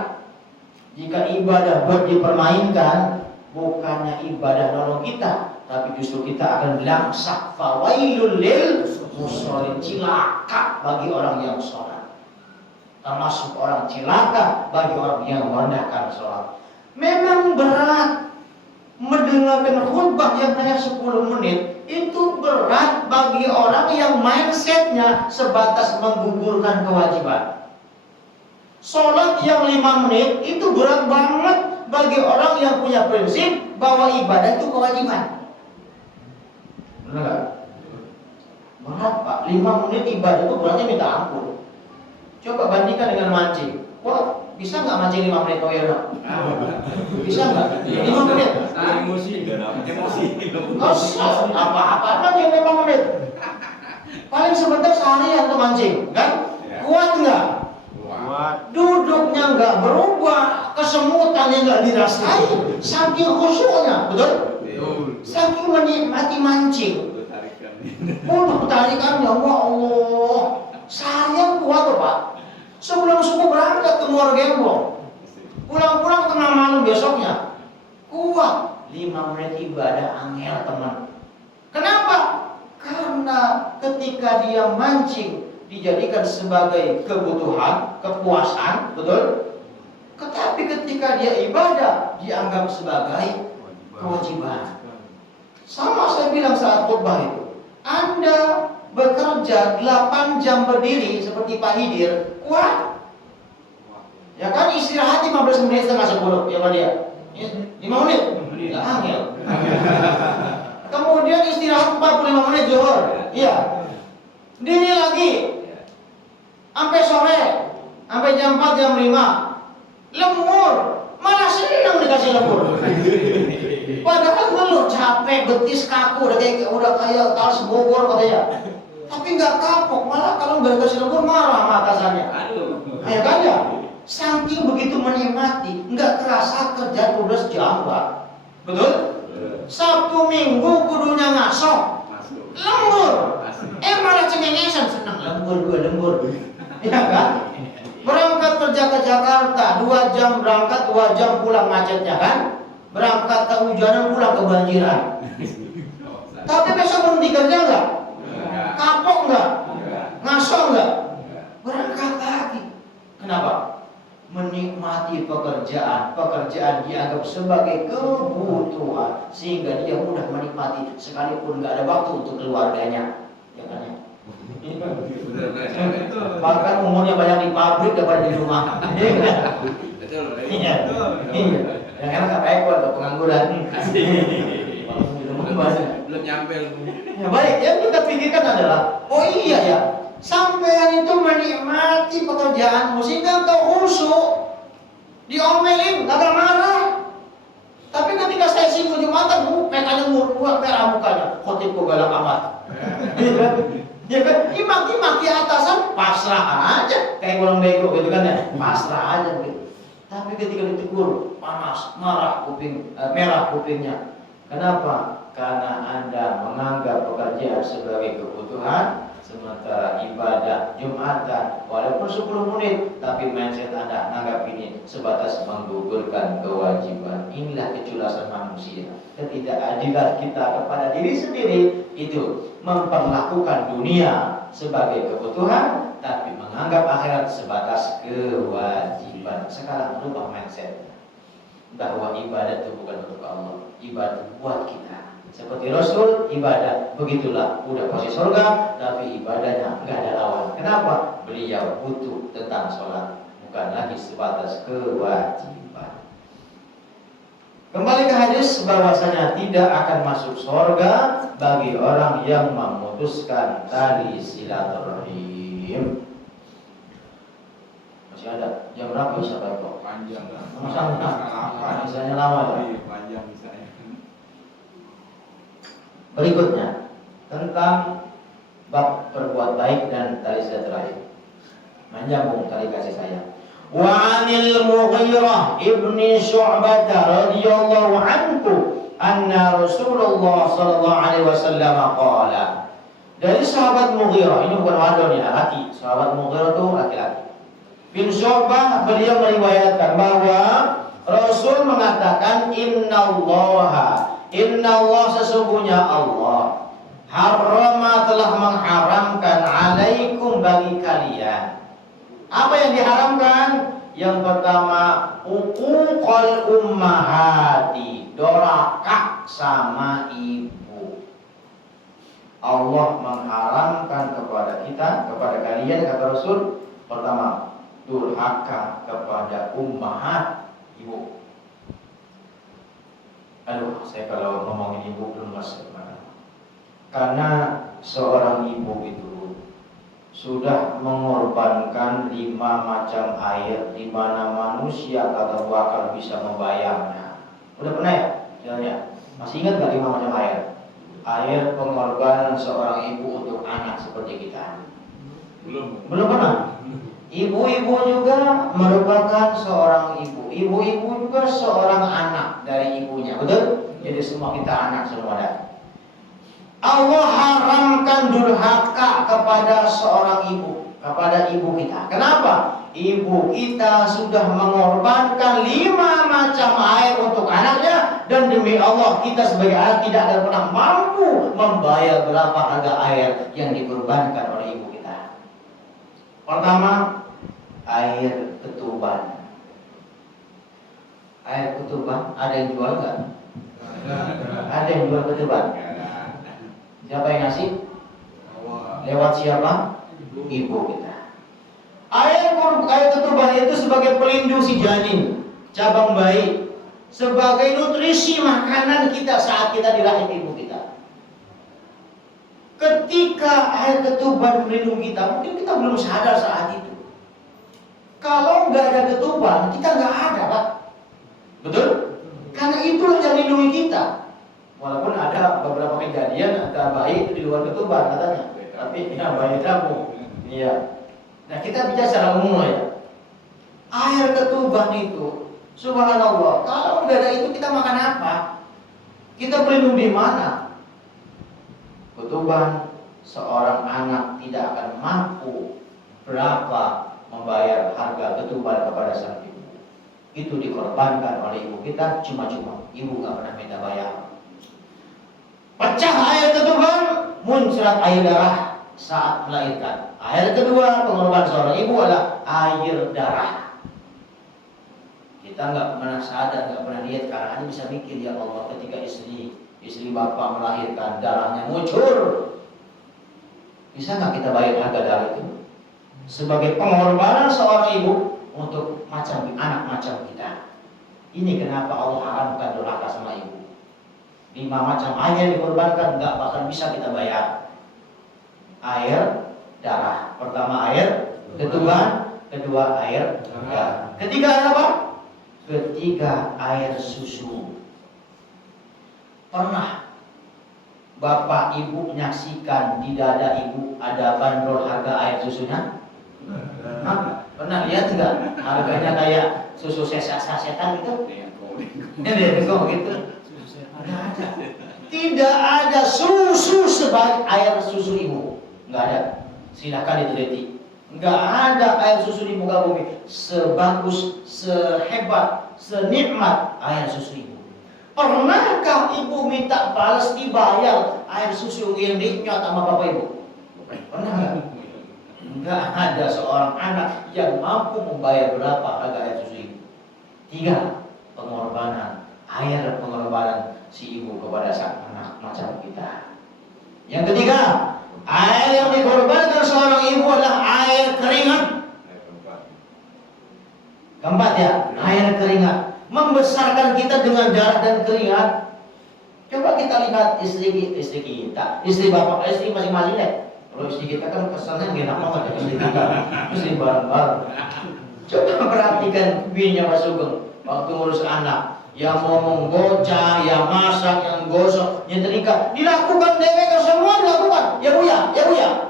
jika ibadah dipermainkan. Bukannya ibadah nolong kita, tapi justru kita akan bilang fawailul lil musholin, cilaka bagi orang yang sholat. Termasuk orang cilaka bagi orang yang merendahkan sholat. Memang berat mendengarkan khutbah yang hanya 10 menit. Itu berat bagi orang yang mindsetnya sebatas menggugurkan kewajiban. Sholat yang 5 menit itu berat banget bagi orang yang punya prinsip bahwa ibadah itu kewajiban. Benar gak? Berat Pak, 5 menit ibadah itu beratnya minta ampun. Coba bandingkan dengan mancing. Wah, bisa nggak mancing 5 menit? Oh ya, bisa nggak? 5 menit? Emosi. Apa-apa mancing 5 menit? Paling sebentar seharian tuh mancing, kan? Kuat nggak? Duduknya nggak berubah, kesemutannya nggak dirasain, saking khusyuknya, betul? Saking menikmati mancing. Tarikannya, wah Allah, sayang kuat tuh Pak. Sebelum subuh berangkat ke Muara Gembong, pulang-pulang tengah malam besoknya, kuat. 5 menit ibadah angel teman. Kenapa? Karena ketika dia mancing dijadikan sebagai kebutuhan, kepuasan, betul? Tetapi ketika dia ibadah dianggap sebagai kewajiban. Sama saya bilang saat khutbah itu, Anda bekerja 8 jam berdiri seperti Pak Hidir, kuat? Ya kan, istirahat 15 menit setengah 10, ya Pak dia? 5 menit? Nggak angel. Kemudian istirahat 45 menit zuhur, iya. Dini lagi sampai sore, sampai jam 4, jam 5, lembur, malah senang dikasih lembur. Padahal ngeluh, capek, betis kaku, udah kayak talas Bogor katanya. Tapi nggak kapok, malah kalau nggak dikasih lembur marah sama atasannya. Ya kan ya? Saking begitu menikmati, nggak kerasa kerja 12 jam, Pak. Betul? Sabtu Minggu kudunya ngasok, lembur. Malah cengengesan, senang lembur. Ya kan? Berangkat kerja ke Jakarta, 2 jam berangkat, 2 jam pulang macetnya kan? Berangkat kehujanan, pulang kebanjiran. Tapi besok berhenti kerja enggak? Kapok enggak? Ngasong enggak? Berangkat lagi. Kenapa? Menikmati pekerjaan. Pekerjaan dianggap sebagai kebutuhan, sehingga dia mudah menikmati sekalipun enggak ada waktu untuk keluarganya. Ya kan ya? Bahkan umurnya banyak di pabrik daripada di rumah. Iya. Yang enak nggak ekor atau pengangguran. Belum nyampe. Ya baik, yang kita pikirkan adalah, oh iya ya, sampean itu menikmati pekerjaanmu sehingga kau khusyuk, diomelin, gak marah. Tapi ketika saya singgung Jumatan, mukanya merah mukanya, khotibku galak amat. Ya kan, maki atasan pasrah aja, kayak orang bego gitu kan ya, pasrah aja begitu. Tapi ketika ditegur, panas, marah merah kupingnya. Kenapa? Karena Anda menganggap pekerjaan sebagai kebutuhan, sementara ibadah Jumatan walaupun 10 menit, tapi mindset Anda menganggap ini sebatas menggugurkan kewajiban. Inilah keculasan manusia. Ketidakadilan kita kepada diri sendiri itu memperlakukan dunia sebagai kebutuhan, tapi menganggap akhirat sebatas kewajiban. Sekarang berubah mindset bahwa ibadah itu bukan untuk Allah, ibadah buat kita. Seperti Rasul, ibadah begitulah, udah pasti surga, tapi ibadahnya nggak ada lawan. Kenapa? Beliau butuh tentang sholat, bukan lagi sebatas kewajiban. Kembali ke hadis bahwasanya tidak akan masuk surga bagi orang yang memutuskan tali silaturahim. Masih ada jam berapa bisa Pak? Panjang lah. Misalnya lama ya. Iya, panjang misalnya. Berikutnya tentang bab berbuat baik dan tali silaturahim. Menyambung tali kasih sayang. Wa 'anil Mughirah ibni Syu'bah radhiyallahu anhu anna Rasulullah sallallahu alaihi wasallam qala. Dari sahabat Mughirah, ini bukan wadon ya, laki. Sahabat Mughirah itu laki-laki. Bin Syu'bah beliau meriwayatkan bahwa Rasul mengatakan Inna Allah sesungguhnya Allah harrama telah mengharamkan alaikum bagi kalian. Apa yang diharamkan? Yang pertama, uquqal ummahati, doraka sama ibu. Allah mengharamkan kepada kita, kepada kalian, kata Rasul, pertama, durhaka kepada ummahat, ibu. Aduh, saya kalau ngomongin ibu belum masuk mana. Karena seorang ibu itu sudah mengorbankan 5 macam air di mana manusia kata bakal bisa membayarnya. Udah pernah ya? Jalannya. Masih ingat gak 5 macam air? Air pengorbanan seorang ibu untuk anak seperti kita. Belum pernah? Ibu-ibu juga merupakan seorang ibu. Ibu-ibu juga seorang anak dari ibunya. Betul? Jadi semua kita anak semua ada. Allah haramkan durhaka kepada seorang ibu, kepada ibu kita. Kenapa? Ibu kita sudah mengorbankan 5 macam air untuk anaknya, dan demi Allah kita sebagai anak tidak akan pernah mampu membayar berapa harga air yang dikorbankan oleh ibu kita. Pertama, air ketuban. Air ketuban, ada yang jual nggak? Ada yang jual ketuban? Siapa yang ngasih? Lewat siapa? Ibu kita. Air ketuban itu sebagai pelindung si janin, cabang bayi, sebagai nutrisi makanan kita saat kita di rahim ibu kita. Ketika air ketuban melindungi kita, mungkin kita belum sadar saat itu. Kalau nggak ada ketuban, kita nggak ada, Pak. Betul? Karena itulah yang melindungi kita. Walaupun ada beberapa kejadian ada bayi itu di luar ketuban katanya, tapi ya bayi tabung. Iya. Nah kita bicara secara umum ya. Air ketuban itu, subhanallah. Kalau nggak ada itu kita makan apa? Kita berlindung di mana? Ketuban seorang anak tidak akan mampu berapa membayar harga ketuban kepada sang ibu. Itu dikorbankan oleh ibu kita cuma-cuma. Ibu nggak pernah minta bayar. Pecah air ketuban, muncrat air darah saat melahirkan. Air kedua pengorbanan seorang ibu adalah air darah. Kita nggak pernah sadar, nggak pernah lihat, karena hanya bisa mikir ya Allah ketika istri bapak melahirkan darahnya ngucur. Bisa nggak kita bayar harga darah itu? Sebagai pengorbanan seorang ibu untuk anak macam kita. Ini kenapa Allah haramkan durhaka sama ibu. 5 macam air dikorbankan, nggak bakal bisa kita bayar. Air darah, pertama air ketuban, kedua air darah. Ketiga air apa? Ketiga air susu. Pernah bapak ibu menyaksikan di dada ibu ada bandrol harga air susunya? Pernah lihat? lihat enggak? Harganya kayak susu sasetan gitu. Dengo gitu. Enggak ada. Tidak ada susu sebaik air susu ibu. Enggak ada. Silakan diteliti. Enggak ada air susu di muka bumi sebagus, sehebat, senikmat air susu ibu. Pernahkah ibu minta balas dibayar air susu yang dinyot sama bapak ibu? Pernah enggak? Enggak ada seorang anak yang mampu membayar berapa harga air susu ibu. 3. Pengorbanan, air pengorbanan si ibu kepada sang anak macam kita. Yang ketiga, air yang dikorbankan seorang ibu adalah air keringat. Keempat ya, air keringat membesarkan kita dengan darah dan keringat. Coba kita lihat istri kita, istri bapak, istri masing-masing deh. Kalau istri kita kan kesannya enak banget ya istri kita, istri bareng-bareng. Coba perhatikan bininya Mas Sugeng waktu ngurus anak, yang mau menggocah, yang masak, yang gosok, yang nyetrika, dilakukan dewek semua dilakukan. Ya bu ya,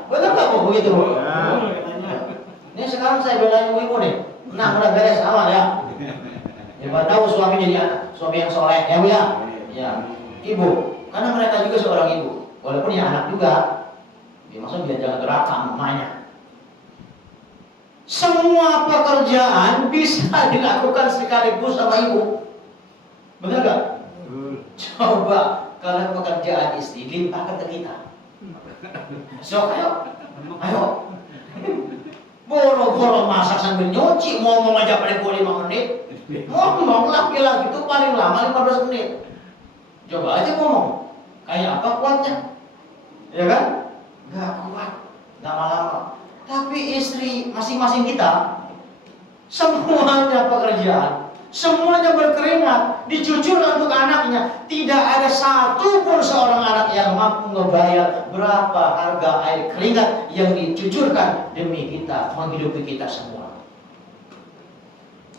betul nggak bu begitu bu? Ini sekarang saya belain ibu nih, nah udah beres awal ya. Siapa tahu suami jadi anak, suami yang soleh ya bu ya. Ya, ibu, karena mereka juga seorang ibu, walaupun ya anak juga. Ya, maksudnya biar jangan durhaka mamanya. Semua pekerjaan bisa dilakukan sekaligus sama ibu. Benar gak? Coba kalau pekerjaan istri limpahkan ke kita. Sok ayo. Boro-boro masak sambil nyuci, ngomong aja paling 5 menit. Ngomong laki-laki itu paling lama 15 menit. Coba aja ngomong. Kayak apa kuatnya? Ya kan? Gak kuat, lama-lama. Tapi istri masing-masing kita, semuanya pekerjaan, semuanya berkeringat, dicucurkan untuk anaknya. Tidak ada satu pun seorang anak yang mampu ngebayar berapa harga air keringat yang dicucurkan demi kita, menghidupi kita semua.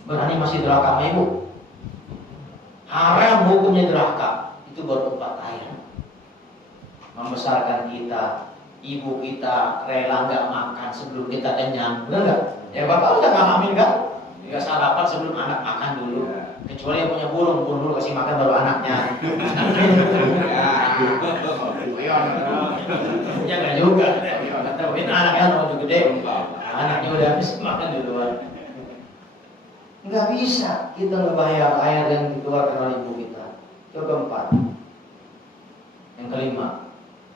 Berani masih durhaka sama ibu? Haram hukumnya durhaka. Itu baru 4 ayat. Membesarkan kita, ibu kita rela nggak makan sebelum kita kenyang, benar nggak? Ya bapak udah ngalamin kan? Nggak sarapan sebelum anak makan dulu. Kecuali yang punya burung dulu kasih makan baru anaknya. Ya nggak juga. Tapi anaknya mau gede, anaknya udah habis makan duluan. Nggak bisa kita ngebayar air yang dikeluarkan oleh ibu kita. Itu keempat. Yang kelima,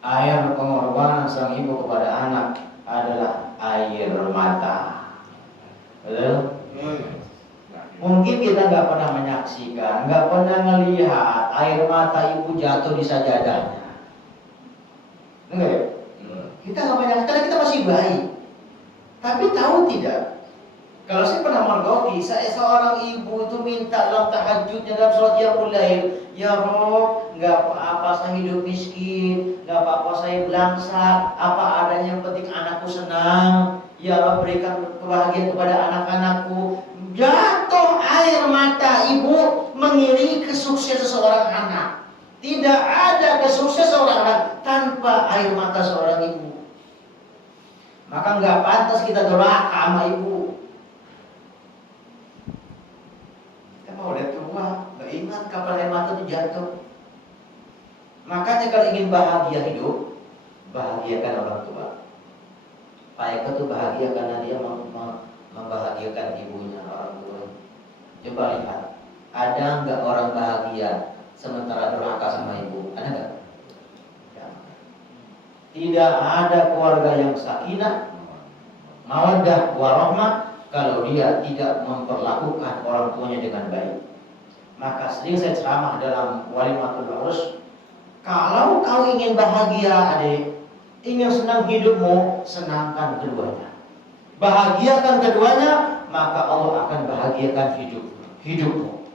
air pengorbanan sang ibu kepada anak adalah air mata. Betul? Mungkin kita nggak pernah menyaksikan, nggak pernah melihat air mata ibu jatuh di sajadahnya. Enggak ya? Kita nggak banyak, karena kita masih bayi. Tapi tahu tidak? Kalau saya pernah mergoki, saya seorang ibu itu minta dalam tahajudnya dalam sholat Qiyamul Lail, ya Rob, nggak apa-apa saya hidup miskin, nggak apa-apa saya belangsak, apa adanya yang penting anakku senang, ya Rob berikan kebahagiaan kepada anak-anakku. Jatuh air mata ibu mengiringi kesuksesan seorang anak. Tidak ada kesuksesan seorang anak tanpa air mata seorang ibu. Maka nggak pantas kita durhaka sama ibu. Udah tua, gak ingat kapan air mata itu jatuh. Makanya kalau ingin bahagia hidup, bahagiakan orang tua. Pak Eko tuh bahagia karena dia membahagiakan ibunya, orang tua. Coba lihat, ada nggak orang bahagia sementara durhaka sama ibu? Ada nggak? Tidak ada keluarga yang sakinah, mawaddah, warahmah kalau dia tidak memperlakukan orang tuanya dengan baik. Maka sering saya ceramah dalam Walimatul Urus, kalau kau ingin bahagia adik, ingin senang hidupmu, senangkan keduanya. Bahagiakan keduanya, maka Allah akan bahagiakan hidupmu.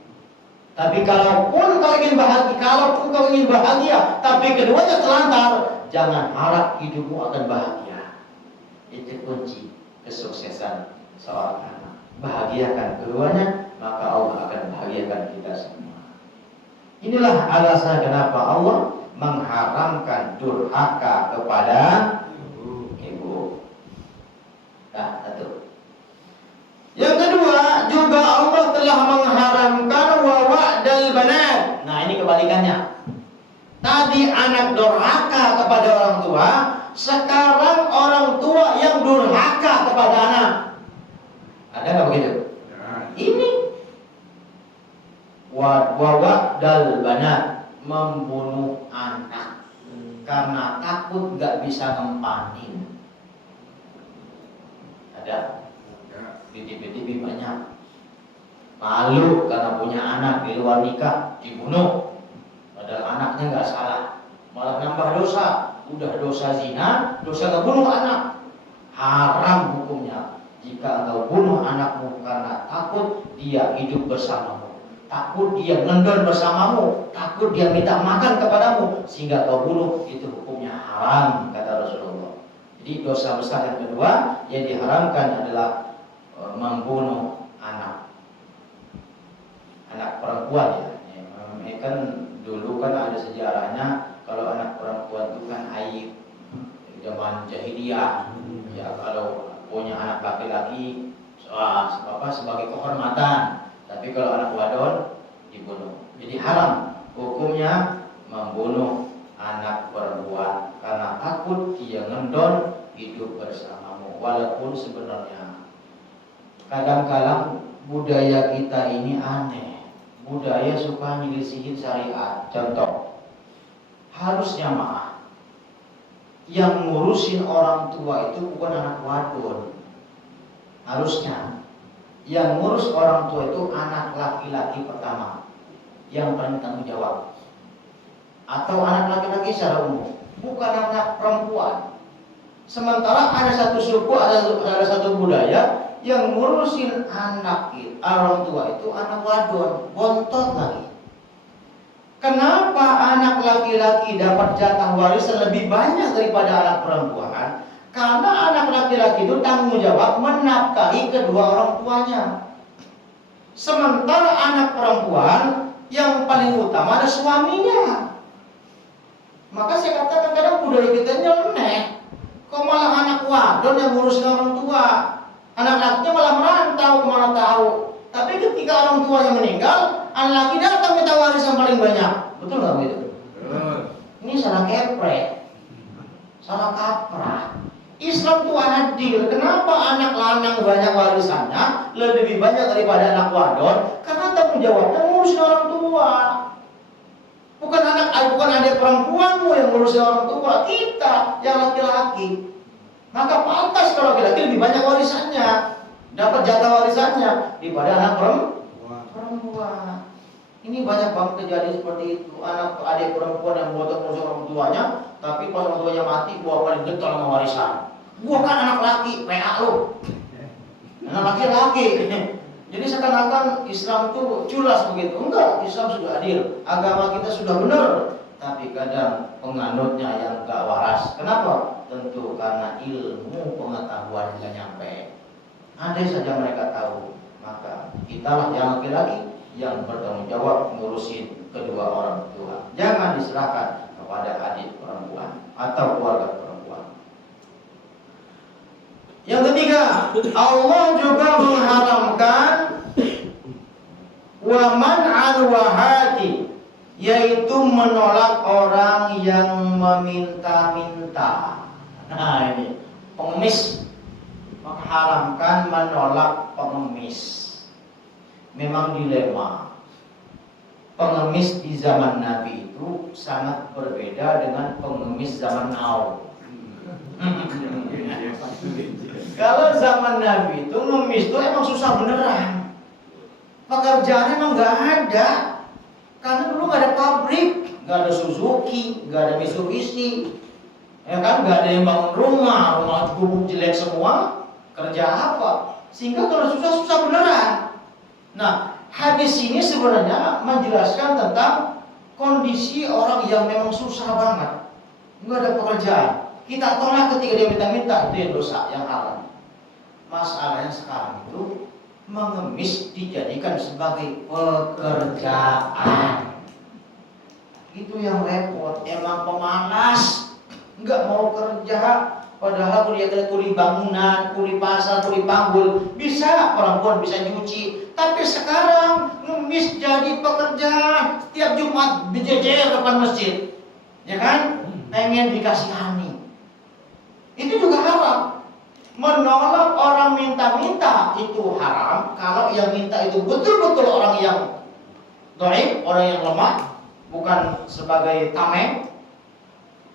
Tapi kalaupun kau ingin bahagia, tapi keduanya terlantar, jangan harap hidupmu akan bahagia. Itu kunci kesuksesan seorang anak. Bahagiakan keduanya, maka Allah akan bahagiakan kita semua. Inilah alasan kenapa Allah mengharamkan durhaka kepada ibu. Nah, satu. Yang kebalikannya. Tadi anak durhaka kepada orang tua, sekarang orang tua yang durhaka kepada anak. Ada nggak begitu? Ini wa'dal banat, membunuh anak karena takut nggak bisa ngempanin. Ada di TV banyak. Malu karena punya anak di luar nikah dibunuh, padahal anaknya nggak salah, malah nambah dosa. Udah dosa zina, dosa ngebunuh anak, haram hukumnya. Jika engkau bunuh anakmu karena takut dia hidup bersamamu, takut dia ngendon bersamamu, takut dia minta makan kepadamu, sehingga kau bunuh, itu hukumnya haram, kata Rasulullah. Jadi dosa besar yang kedua yang diharamkan adalah membunuh anak perempuan ya. Kan dulu kan ada sejarahnya, kalau anak perempuan itu kan aib zaman jahiliyah. Ya kalau punya anak laki-laki sebagai kehormatan, tapi kalau anak wadon dibunuh. Jadi haram hukumnya membunuh anak perempuan karena takut dia ngendon hidup bersamamu. Walaupun sebenarnya kadang-kadang budaya kita ini aneh, budaya suka nyelisihin syariat. Contoh, harusnya yang ngurusin orang tua itu bukan anak wadon. Harusnya yang ngurus orang tua itu anak laki-laki pertama, yang paling tanggung jawab. Atau anak laki-laki secara umum, bukan anak perempuan. Sementara ada satu suku, ada satu budaya yang ngurusin anak orang tua itu anak wadon, bontot lagi. Kenapa anak laki-laki dapat jatah warisan lebih banyak daripada anak perempuan? Karena anak laki-laki itu tanggung jawab menafkahi kedua orang tuanya. Sementara anak perempuan yang paling utama ada suaminya. Maka saya katakan kadang budaya kita nyeleneh. Kok malah anak wadon yang ngurusin orang tua? Anak lakinya malah merantau, kemana tahu. Tapi ketika orang tuanya meninggal, anak laki datang minta warisan paling banyak. Betul nggak begitu? Ini salah kepret, salah kaprah. Islam itu adil. Kenapa anak lanang banyak warisannya lebih banyak daripada anak wadon? Karena tanggung jawabnya ngurusin orang tua. Bukan adik perempuanmu yang ngurusin orang tua, kita yang laki-laki. Maka pantas kalau laki-laki lebih banyak warisannya, dapat jatah warisannya daripada anak perempuan. Ini banyak banget kejadian seperti itu. Adik perempuan yang bodoh ngurusin orang tuanya, tapi pas orang tuanya mati, gua paling getol sama warisan. Gua kan anak laki, PA lu. Anak laki-laki. Jadi seakan-akan Islam itu culas begitu. Enggak, Islam sudah adil. Agama kita sudah benar. Tapi kadang penganutnya yang gak waras. Kenapa? Tentu karena ilmu pengetahuan yang gak nyampe. Andai saja mereka tahu, maka kitalah yang laki-laki yang bertanggung jawab ngurusin kedua orang tua. Jangan diserahkan kepada adik perempuan atau keluarga perempuan. Yang ketiga, Allah juga mengharamkan wa man'al wahati, yaitu menolak orang yang meminta-minta. Nah ini pengemis, mengharamkan menolak pengemis. Memang dilema. Pengemis di zaman Nabi itu sangat berbeda dengan pengemis zaman now. Kalau zaman Nabi itu ngemis itu emang susah beneran. Pekerjaan emang nggak ada. Karena dulu nggak ada pabrik, nggak ada Suzuki, nggak ada Mitsubishi, ya kan, nggak ada yang bangun rumah gubuk jelek semua. Kerja apa? Sehingga kalau susah beneran. Nah, hadis ini sebenarnya menjelaskan tentang kondisi orang yang memang susah banget, nggak ada pekerjaan. Kita tolak ketika dia minta-minta, itu yang dosa, yang haram. Masalahnya sekarang itu mengemis dijadikan sebagai pekerjaan. Itu yang repot. Emang pemalas, nggak mau kerja, Padahal kuliah kuli bangunan, kuli pasar, kuli panggul, bisa perempuan bisa nyuci. Tapi sekarang ngemis jadi pekerjaan. Setiap Jumat berjejer depan masjid, ya kan? Pengen dikasihani. Itu juga haram. Menolak orang minta-minta itu haram. Kalau yang minta itu betul-betul orang yang dhaif, orang yang lemah, bukan sebagai tameng.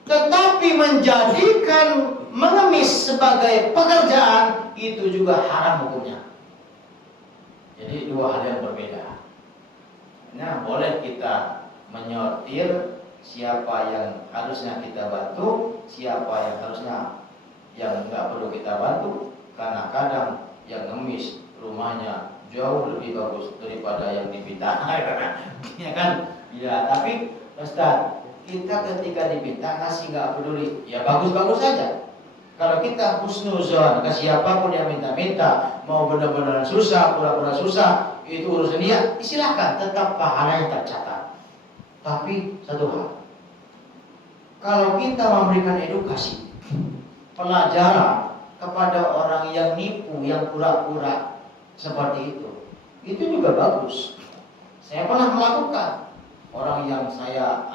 Tetapi menjadikan mengemis sebagai pekerjaan itu juga haram hukumnya. Jadi dua hal yang berbeda. Nah, boleh kita menyortir siapa yang harusnya kita bantu, siapa yang harusnya yang nggak perlu kita bantu. Karena kadang yang ngemis rumahnya jauh lebih bagus daripada yang dipinta. Ya kan? Ya, tapi Ustaz, kita ketika dipinta kasih nggak peduli, ya bagus-bagus saja. Kalau kita husnuzon ke siapapun yang minta-minta, mau benar-benar susah, pura-pura susah, itu urusan dia, silakan, tetap pahalanya tercatat. Tapi satu hal, kalau kita memberikan edukasi, pelajaran kepada orang yang nipu, yang pura-pura seperti itu juga bagus. Saya pernah melakukan. Orang yang saya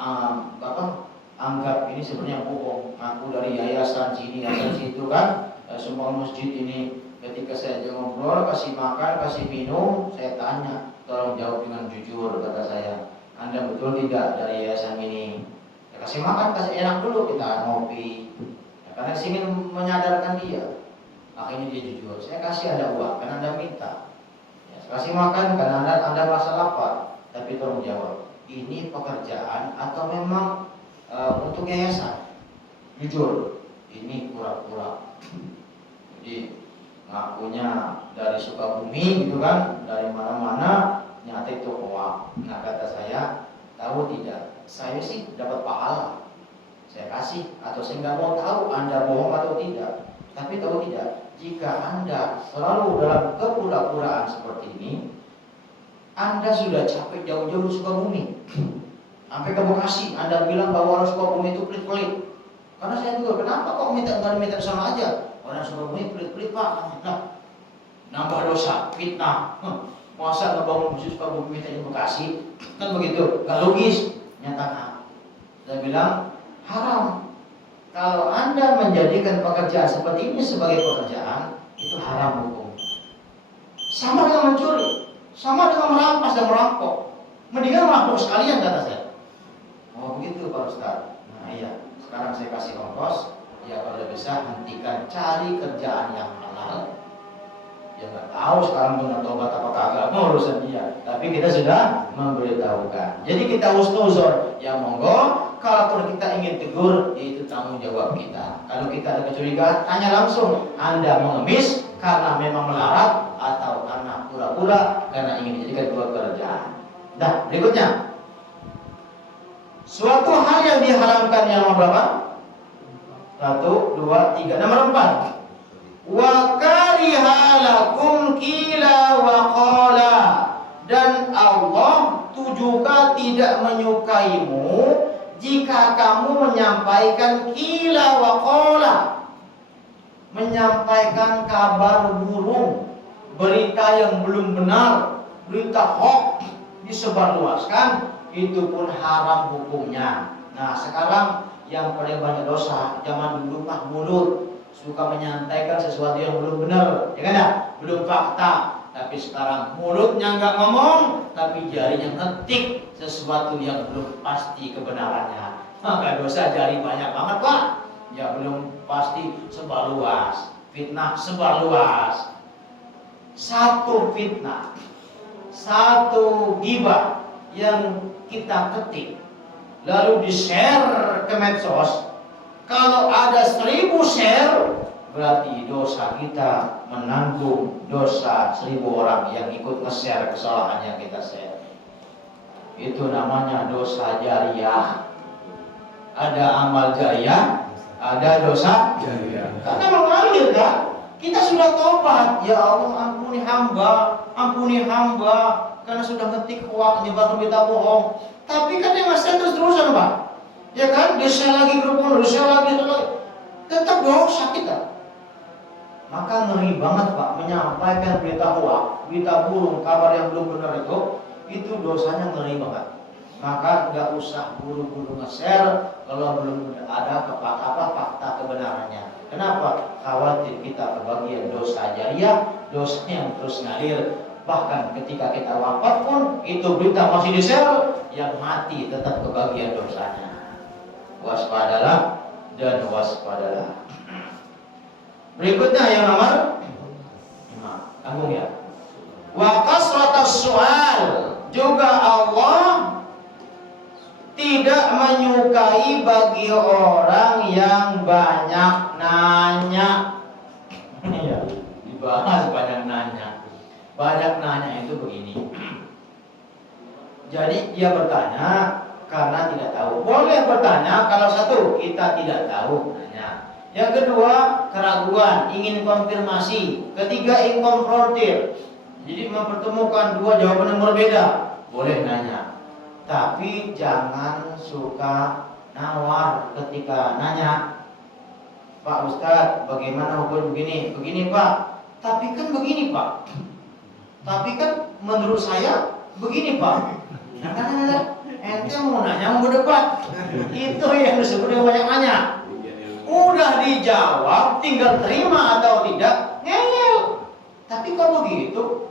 anggap ini sebenarnya bohong, aku dari yayasan sini, yayasan situ kan, semua masjid ini. Ketika saya ngobrol, kasih makan, kasih minum, saya tanya, tolong jawab dengan jujur, kata saya, Anda betul tidak dari yayasan ini? Ya, kasih makan, kasih enak dulu, kita ngopi. Ya, karena saya ingin menyadarkan dia. Akhirnya dia jujur, saya kasih Anda uang karena Anda minta. Ya, kasih makan karena Anda merasa lapar, tapi tolong jawab, ini pekerjaan atau memang untuk yayasan? Jujur, ini pura-pura. Jadi ngakunya dari Sukabumi gitu kan, dari mana-mana, nyata itu hoax. Nah, kata saya, tahu tidak, saya sih dapat pahala, saya kasih, atau saya nggak mau tahu Anda bohong atau tidak. Tapi tahu tidak, jika Anda selalu dalam kepura-puraan seperti ini, Anda sudah capek jauh-jauh Sukabumi, sampai ke Bekasi, Anda bilang bahwa orang Sukabumi itu pelit-pelit. Karena saya juga, kenapa kok minta sama aja? Orang Sukabumi pelit-pelit Pak. Nah, nambah dosa, fitnah. Masa ngebangun masjid Sukabumi minta di Bekasi? Kan begitu, gak logis. Nyatakan, saya bilang haram. Kalau Anda menjadikan pekerjaan seperti ini sebagai pekerjaan, itu haram hukum. Sama dengan mencuri, sama dengan merampas dan merampok. Mendingan merampok sekalian, kata saya. Oh begitu Pak Ustaz. Nah iya, sekarang saya kasih ongkos. Ya kalau bisa hentikan, cari kerjaan yang halal. Ya nggak tahu sekarang benar tobat apa kagak, urusan dia. Tapi kita sudah memberitahukan. Jadi kita husnuzon, ya monggo. Kalau kita ingin tegur, itu tanggung jawab kita. Kalau kita ada kecurigaan, tanya langsung. Anda mengemis karena memang melarat atau karena pura-pura karena ingin dijadikan dua kerjaan. Nah berikutnya, suatu hal yang diharamkan yang nomor berapa? 1, 2, 3. Nomor 4. Wa kariha lakum qila wa qala. Dan Allah juga tidak menyukaimu jika kamu menyampaikan qila wa qala, menyampaikan kabar burung, berita yang belum benar, berita hoax disebarluaskan, itu pun haram hukumnya. Nah sekarang yang paling banyak dosa zaman dulu mah mulut, suka menyantaikan sesuatu yang belum benar, ya kan ya? Belum fakta. Tapi sekarang mulutnya nggak ngomong, tapi jarinya ngetik sesuatu yang belum pasti kebenarannya. Maka dosa jari banyak banget Pak. Ya belum pasti sebar luas, fitnah sebar luas. Satu fitnah, satu ghibah yang kita ketik lalu di-share ke medsos, kalau ada 1000 share, berarti dosa kita menanggung dosa 1000 orang yang ikut nge-share kesalahan yang kita share. Itu namanya dosa jariah. Ada amal jariah, ada dosa jariah. Karena mengalir kan, kita sudah tobat, ya Allah ampuni hamba, karena sudah ngetik hoax, nyebar berita bohong. Tapi kan yang nge-share terus-terusan Pak, ya kan? Dia share lagi grup, dia share lagi. tetap dosa kita. Maka ngeri banget Pak menyampaikan berita hoax, berita burung, kabar yang belum benar itu dosanya ngeri banget. Maka nggak usah buru-buru nge-share kalau belum ada fakta kebenarannya. Kenapa? Khawatir kita kebagian dosa jariah, dosa yang terus ngalir. Bahkan ketika kita wafat pun itu berita masih di-share, yang mati tetap kebagian dosanya. Waspadalah dan waspadalah. Berikutnya yang nomor 5, tanggung ya. Wa kasratus su'al, juga Allah tidak menyukai bagi orang yang banyak nanya. Ya, dibahas banyak nanya. Banyak nanya itu begini. Jadi dia bertanya karena tidak tahu. Boleh bertanya kalau satu kita tidak tahu nanya. Yang kedua keraguan, ingin konfirmasi. Ketiga ingin konfrontir. Jadi mempertemukan dua jawaban yang berbeda. Boleh nanya. Tapi jangan suka nawar ketika nanya. Pak Ustadz, bagaimana hukum begini? Begini Pak. Tapi kan begini Pak. Tapi kan menurut saya begini Pak. Nah, ente mau nanya mau berdebat. Itu yang disebut dengan banyak nanya. Udah dijawab, tinggal terima atau tidak, ngeyel. Tapi kok begitu?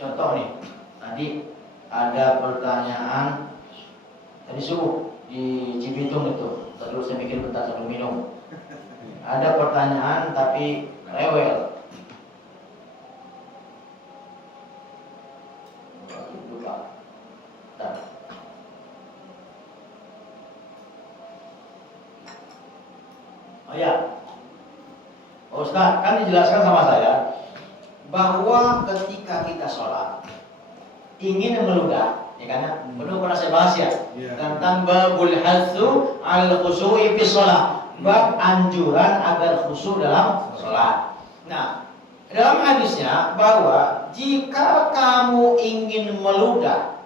Contoh nih, tadi ada pertanyaan tadi subuh di Cibitung itu. Terus saya mikir bentar sambil minum. Ada pertanyaan tapi rewel. Lupa. Bentar. Oh ya, Pak Ustaz, kan dijelaskan sama saya bahwa ketika kita sholat ingin meludah, ya kan? Belum pernah saya bahas ya tentang babul hasu al khusyu'i fi sholat, bab anjuran agar khusyuk dalam sholat. Nah, dalam hadisnya bahwa jika kamu ingin meludah,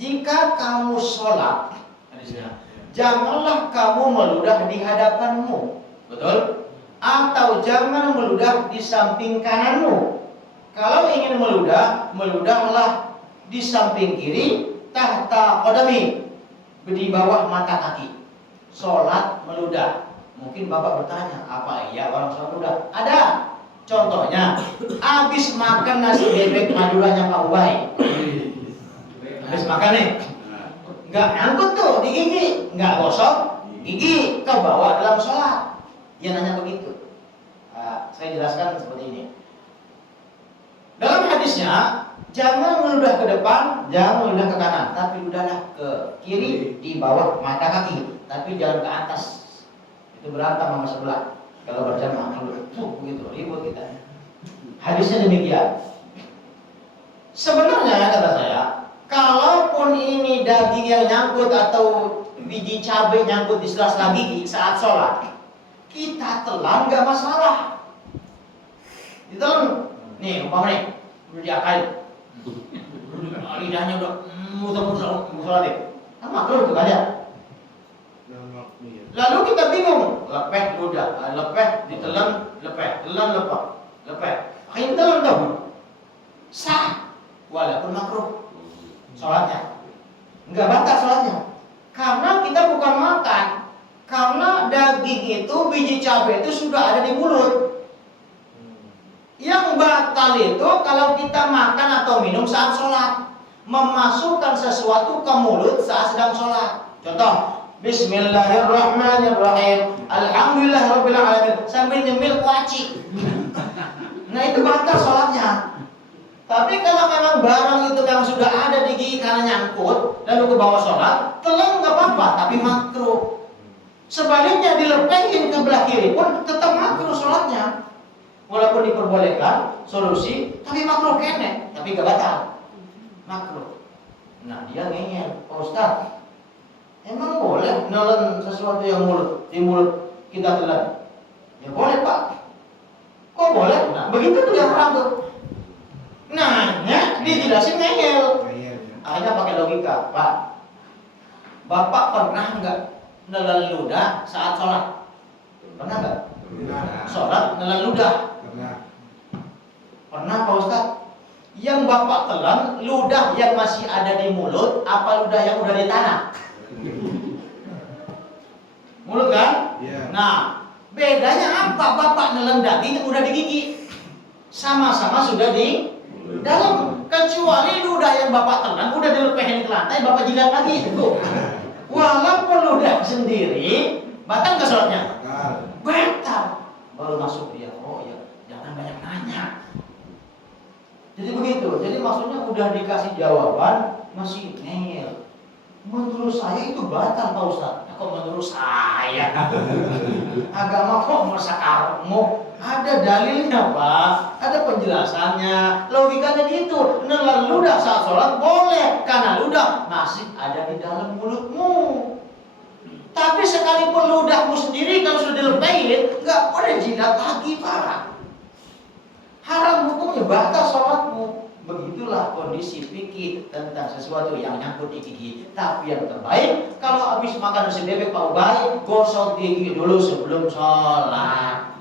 jika kamu sholat, hadisnya, janganlah kamu meludah di hadapanmu, betul? Atau jangan meludah di samping kananmu. Kalau ingin meludah, meludahlah di samping kiri, tahta qadami, di bawah mata kaki. Sholat meludah. Mungkin Bapak bertanya, apa iya orang sholat meludah? Ada. Contohnya, habis makan nasi bebek Maduranya Pak Ubay. Habis makan nih, nggak nyangkut tuh di gigi, nggak gosok gigi, ke bawah dalam sholat. Dia nanya begitu. Saya jelaskan seperti ini. Dalam hadisnya, jangan meludah ke depan, jangan meludah ke kanan, tapi ludahlah ke kiri di bawah mata kaki, tapi jangan ke atas. Itu berantem sama sebelah. Kalau berjamaah begitu ribut kita. Hadisnya demikian. Sebenarnya kata saya, kalaupun ini daging yang nyangkut atau biji cabai nyangkut di sela-sela gigi saat sholat, kita telan nggak masalah. Ditelan, nih umpama nih, udah diakain, lidahnya udah muter-muter sholat deh, kan makruh tuh kan ya. Lalu kita bingung, lepeh udah, lepeh ditelan, lepeh, telan lepeh, lepeh, akhirnya telan dong, sah, walaupun makruh. Sholatnya nggak batal sholatnya karena kita bukan makan, karena daging itu biji cabai itu sudah ada di mulut. Yang batal itu kalau kita makan atau minum saat sholat, memasukkan sesuatu ke mulut saat sedang sholat. Contoh, Bismillahirrahmanirrahim, Alhamdulillahirabbil alamin, sambil nyemil kuaci. Nah itu batal sholatnya. Tapi kalau memang barang itu memang sudah ada di gigi karena nyangkut, lalu ke bawah sholat, telan nggak apa-apa, tapi makruh. Sebaliknya dilepehin ke belah kiri pun tetap makruh sholatnya. Walaupun diperbolehkan solusi, tapi makruh kene, tapi nggak batal, makruh. Nah dia ngeyel, Pak Ustaz, emang boleh nelen sesuatu yang di mulut kita telan? Ya boleh Pak. Kok boleh? Nah begitu tuh yang orang tuh. Nanya, dijelasin ngeyel. Akhirnya pakai logika, Pak. Bapak pernah nggak nelen ludah saat sholat? Pernah nggak? Pernah. Sholat nelan ludah. Pernah. Pernah Pak Ustaz? Yang Bapak telan ludah yang masih ada di mulut, apa ludah yang udah di tanah? Mulut kan? Iya. Nah, bedanya apa Bapak nelan daging yang udah digigit? Sama-sama sudah di dalam. Kecuali ludah yang Bapak telan udah dilepehin ke lantai, Bapak jilat lagi itu. Walaupun ludah sendiri, batal nggak sholatnya? Bakal. Batal. Baru masuk dia, oh iya, jangan banyak nanya. Jadi begitu, jadi maksudnya udah dikasih jawaban, masih ngeyel. Menurut saya itu batal Pak Ustaz. Ya, kok menurut saya? Agama kok masa kamu? Ada dalilnya Pak, ada penjelasannya. Logikanya gitu, nelan ludah saat sholat boleh, karena ludah masih ada di dalam mulutmu. Tapi sekalipun ludahmu sendiri kalau sudah dilepehin, nggak boleh jilat lagi Pak. Haram hukumnya, batal sholatmu. Begitulah kondisi fikih tentang sesuatu yang nyangkut di gigi. Tapi yang terbaik, kalau habis makan nasi bebek Pak Ubay, gosok gigi dulu sebelum sholat.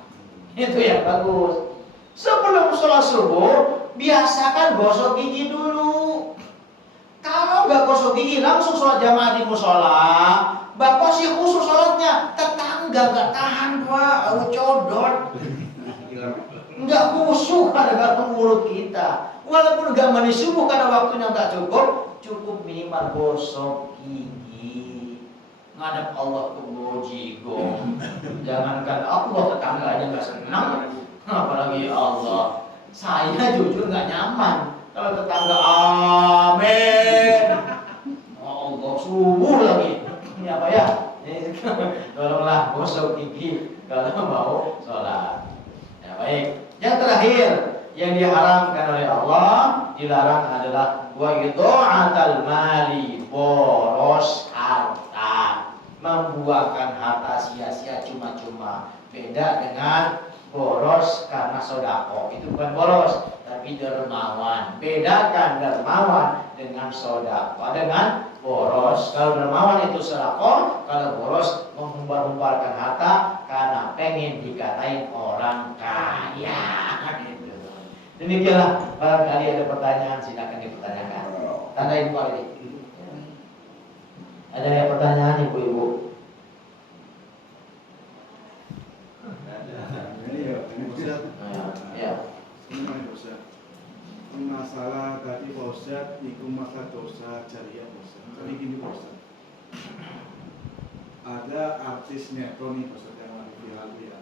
Itu yang bagus. Sebelum sholat subuh, biasakan gosok gigi dulu. Kalau nggak gosok gigi, langsung sholat jamaah di musola. Bapak sih khusus sholatnya, tetangga nggak tahan Pak, codot. Nggak khusyuk ada mulut kita. Walaupun nggak mandi subuh karena waktunya nggak cukup, cukup minimal gosok gigi. Ngadap Allah ke bojigong. Jangankan Allah, tetangga aja nggak senang, apalagi Allah. Saya jujur nggak nyaman kalau tetangga amin. Oh Allah subuh lagi. Ini apa ya? Tolonglah gosok gigi kalau mau sholat. Ya baik. Yang terakhir yang diharamkan oleh Allah, dilarang adalah wa idha'atal mali, boros harta, membuangkan harta sia-sia cuma-cuma. Beda dengan boros karena sodako, itu bukan boros tapi dermawan. Bedakan dermawan dengan sodako, dengan boros. Kalau dermawan itu sodako, kalau boros menghumbar-humbarkan harta karena pengen dikatain orang kaya. Demikianlah, barangkali ada pertanyaan, silakan dipertanyakan. Tandain Pak ini. Ada yang pertanyaan ibu-ibu? Ini Ustaz. Ya. Ini Ustaz. Masalah tadi Pak Ustaz, itu masalah dosa jariah Ustaz. Jadi gini Ustaz. Ada artis sinetron nih Ustaz yang lagi viral ya.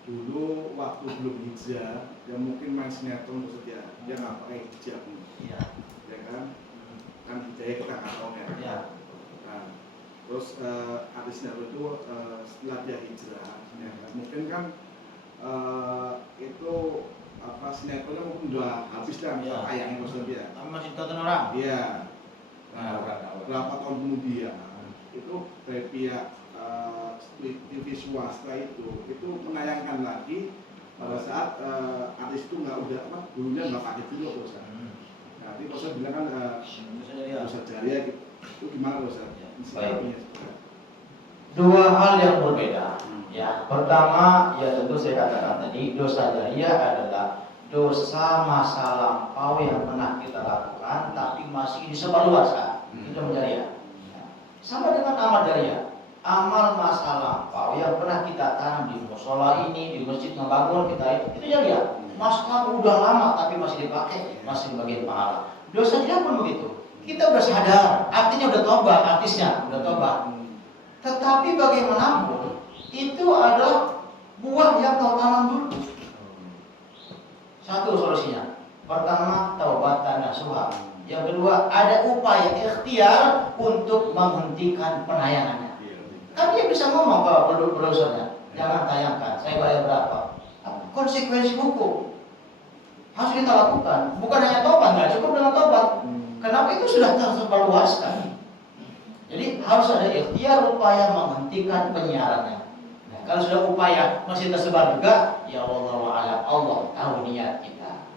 Dulu waktu belum hijab, dia mungkin main sinetron Ustaz ya. Dia nggak pakai hijab nih. Iya. Ya kan? Kan hijabnya kita nggak tahu ya. Iya. Nah, terus artis sinetron itu setelah dia hijrah, ya kan? Mungkin kan itu apa sinetronnya mungkin udah habis lah, Iya. tayangnya Ustaz ya. Kamu masih tonton orang? Iya. Nah, berapa tahun kemudian itu dari pihak TV swasta itu menayangkan lagi pada saat artis itu nggak udah apa dulunya nggak pakai dulu Ustaz. Nah, itu Ustaz bilang kan dosa jariah gitu. Itu gimana Ustaz? Baik. Dua hal yang berbeda. Ya, pertama ya tentu saya katakan tadi, dosa jariah adalah dosa masa lampau yang pernah kita lakukan tapi masih disebarluaskan. Itu jariah. Sama dengan amal jariah. Amal masa lampau yang pernah kita tanam di musola ini, di masjid membangun kita itu jariah. Masa lampau udah lama tapi masih dipakai, masih bagian pahala. Dosa jariah pun begitu. Kita udah sadar, artinya udah tobat, artisnya udah tobat. Tetapi bagaimanapun itu adalah buah yang kau tanam dulu. Satu solusinya. Pertama, taubatan nasuha. Yang kedua, ada upaya ikhtiar untuk menghentikan penayangannya. Kan dia bisa ngomong ke produsernya, jangan tayangkan, saya bayar berapa. Konsekuensi hukum harus kita lakukan. Bukan hanya tobat, nggak cukup dengan tobat. Kenapa itu sudah tersebarluaskan? Jadi harus ada ikhtiar upaya menghentikan penyiarannya. Nah, kalau sudah upaya masih tersebar juga, ya Allah tahu niat kita.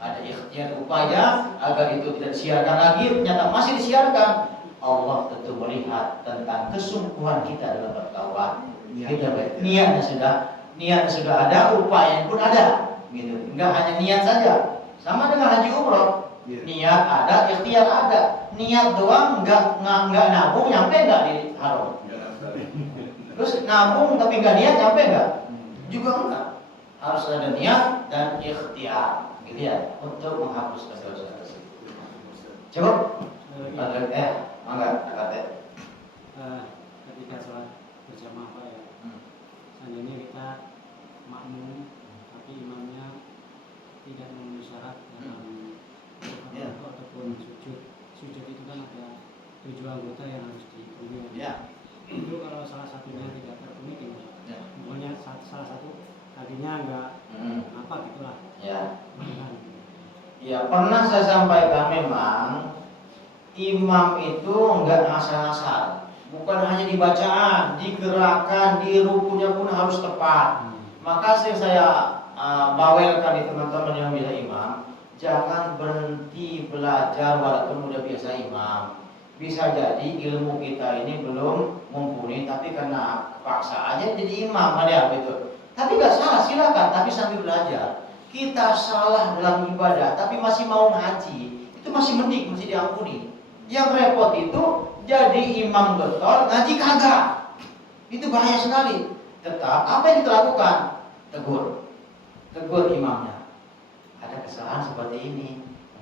Ada ikhtiar upaya agar itu tidak disiarkan lagi, ternyata masih disiarkan. Allah tentu melihat tentang kesungguhan kita dalam bertaubat. Gitu, Pak. Niatnya sudah ada, upaya pun ada, gitu. Enggak hanya niat saja. Sama dengan haji umroh. Iya. Niat ada, ikhtiar ada. Niat doang enggak nabung, nyampe enggak di haram. Terus nabung tapi enggak niat, nyampe enggak? Juga enggak. Harus ada niat dan ikhtiar, gitu ya, untuk menghapuskan dosa tersebut. Cukup? Enggak, kata. Ketika sholat berjamaah Pak ya, seandainya kita makmum tapi imamnya tidak memenuhi syarat dalam rukuk ataupun sujud itu kan ada 7 anggota yang harus dipenuhi. Ya. Itu kalau salah satunya tidak terpenuhi gimana? Ya. Pokoknya salah satu tadinya enggak apa gitulah. Ya. Bukan. Ya, pernah saya sampaikan memang imam itu enggak ngasal-ngasal. Bukan hanya di bacaan, di gerakan, di rukunya pun harus tepat. Maka saya bawelkan di teman-teman yang bisa imam, jangan berhenti belajar walaupun udah biasa imam. Bisa jadi ilmu kita ini belum mumpuni, tapi karena paksa aja jadi imam, ada gitu. Tapi nggak salah, silakan, tapi sambil belajar. Kita salah dalam ibadah, tapi masih mau ngaji, itu masih mending, masih diampuni. Yang repot itu jadi imam betul, ngaji kagak. Itu bahaya sekali. Tetap apa yang kita lakukan? Tegur imamnya. Ada kesalahan seperti ini.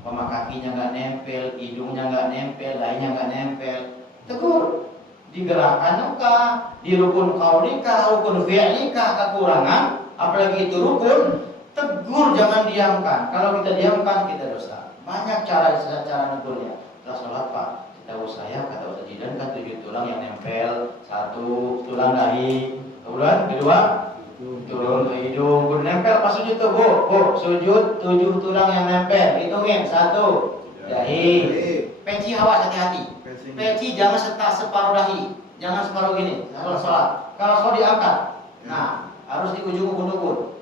Umpama kakinya nggak nempel, hidungnya nggak nempel, lainnya nggak nempel. Tegur. Digerakkan kah? Di rukun kaulikah, rukun fi'likah kekurangan? Apalagi itu rukun. Tegur, jangan diamkan. Kalau kita diamkan, kita dosa. Banyak cara negurnya. Setelah sholat Pak, tahu saya kata Ustaz Jidan kan 7 tulang yang nempel, 1 tulang dahi, kemudian kedua tulang hidung, udah nempel pas sujud tuh bu sujud 7 tulang yang nempel, hitungin 1 dahi, peci awas hati-hati, peci jangan separuh dahi, jangan separuh gini, kalau sholat diangkat, nah harus di ujung,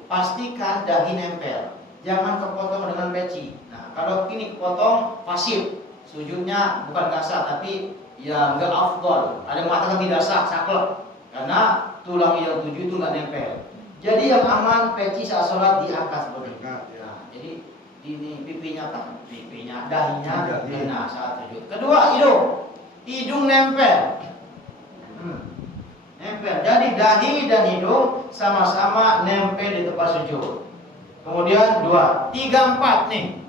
pastikan dahi nempel, jangan kepotong dengan peci, nah kalau ini kepotong pasif. Sujudnya bukan nggak sah, tapi ya nggak afdol. Ada yang mengatakan tidak sah, saklek. Karena tulang yang 7 itu nggak nempel. Jadi yang aman peci saat sholat diangkat seperti itu. Nah, jadi ini pipinya, dahinya kena saat sujud. Kedua, hidung nempel. Nempel. Jadi dahi dan hidung sama-sama nempel di tempat sujud. Kemudian 2, 3, 4 nih.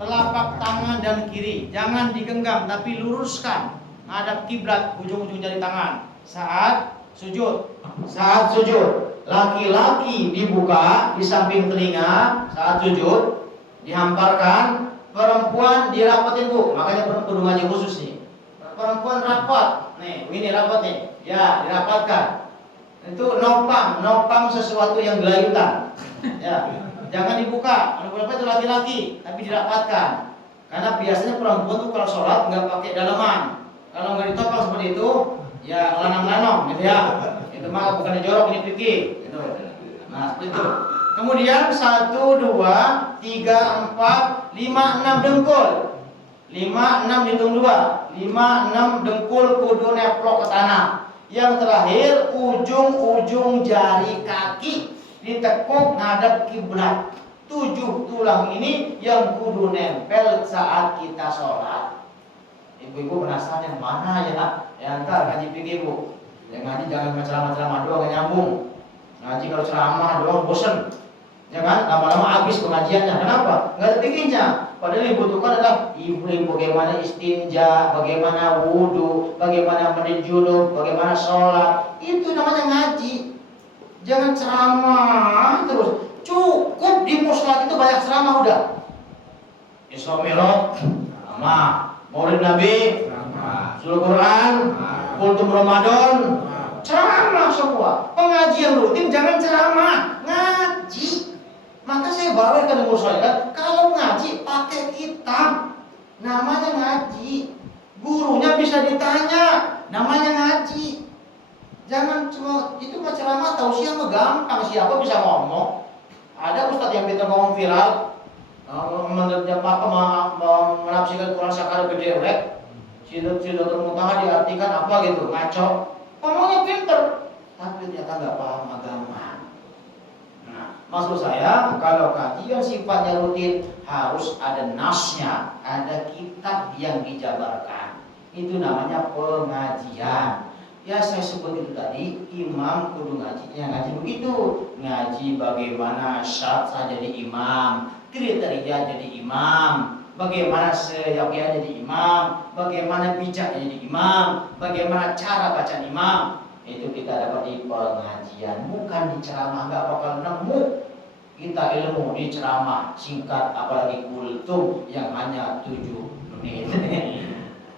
Telapak tangan dan kiri jangan digenggam tapi luruskan menghadap kiblat ujung-ujung jari tangan saat sujud. Laki-laki dibuka di samping telinga saat sujud, dihamparkan. Perempuan dirapatin bu, makanya perempuan ngaji khusus nih. Perempuan rapat, nih ini rapat nih, ya dirapatkan. Itu nopang sesuatu yang gelayutan, ya. Jangan dibuka, kalau itu laki-laki, tapi dirapatkan. Karena biasanya perempuan tuh kalau sholat nggak pakai dalaman. Kalau nggak ditopang seperti itu, ya lanang-lanang, gitu ya. Itu mah bukan dijorok, ini pikir. Gitu. Nah seperti itu. Kemudian 1, 2, 3, 4, 5, 6 dengkul. 5, 6 hitung 2. 5, 6 dengkul kudu neplok ke tanah. Yang terakhir ujung-ujung jari kaki ditekuk ngadep kiblat. 7 tulang ini yang kudu nempel saat kita sholat. Ibu-ibu penasaran yang mana ya? Ya ntar ngaji pikir bu. Ya ngaji jangan ceramah-ceramah doang gak nyambung. Ngaji kalau ceramah doang bosen. Ya kan? Lama-lama habis pengajiannya. Kenapa? Nggak ada pikirnya. Padahal yang dibutuhkan adalah ibu bagaimana istinja, bagaimana wudhu, bagaimana mandi junub, bagaimana sholat. Itu namanya ngaji. Jangan ceramah terus. Cukup di mushola itu banyak ceramah udah. Isra Mi'raj, ceramah. Maulid Nabi, Surah Quran, Kultum Ramadan, ceramah semua. Pengajian rutin jangan ceramah, ngaji. Maka saya bawakan di mushola, kalau ngaji pakai kitab, namanya ngaji. Gurunya bisa ditanya, namanya ngaji. Jangan cuma itu mah ceramah tausiah mah gampang, siapa bisa ngomong. Ada ustadz yang pintar ngomong viral, menafsirkan Quran sakar gede Sidratul Muntaha diartikan apa gitu, ngaco. Ngomongnya pinter, tapi ternyata nggak paham agama. Nah, maksud saya kalau kajian sifatnya rutin harus ada nasnya, ada kitab yang dijabarkan. Itu namanya pengajian. Ya saya sebut itu tadi, imam kudu ngaji begitu. Ngaji bagaimana syarat saya jadi imam, kriteria jadi imam, bagaimana seyogyanya jadi imam, bagaimana bijaknya jadi imam, bagaimana cara baca imam. Itu kita dapat di pengajian, bukan di ceramah. Nggak bakal nemu kita ilmu di ceramah singkat, apalagi kultum yang hanya 7 menit.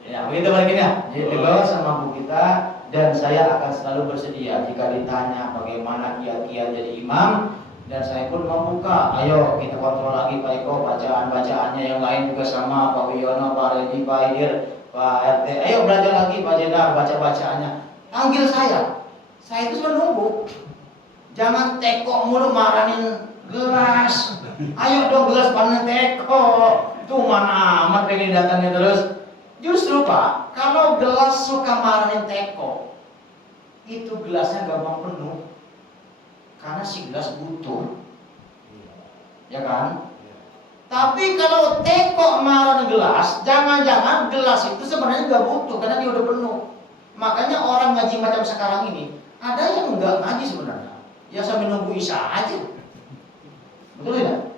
Ya begitu baliknya. Jadi dibawa sama bu kita, dan saya akan selalu bersedia jika ditanya bagaimana kiat-kiat jadi imam, dan saya pun membuka. Ayo kita kontrol lagi Pak Eko, bacaan-bacaannya yang lain juga sama, Pak Wiono, Pak Redi, Pak Idir, Pak RT. Ayo belajar lagi Pak Jenderal, baca-bacaannya. Panggil saya itu menunggu. Jangan teko mulu marahin gelas. Ayo dong gelas panen teko. Tuh mana amat pengen datangnya terus. Justru Pak, kalau gelas suka marahin teko, itu gelasnya gampang penuh. Karena si gelas butuh. Ya kan? Tapi kalau teko marahin gelas, jangan-jangan gelas itu sebenarnya nggak butuh karena dia udah penuh. Makanya orang ngaji macam sekarang ini, ada yang enggak ngaji sebenarnya. Ya sambil nunggu isya aja. Betul tidak?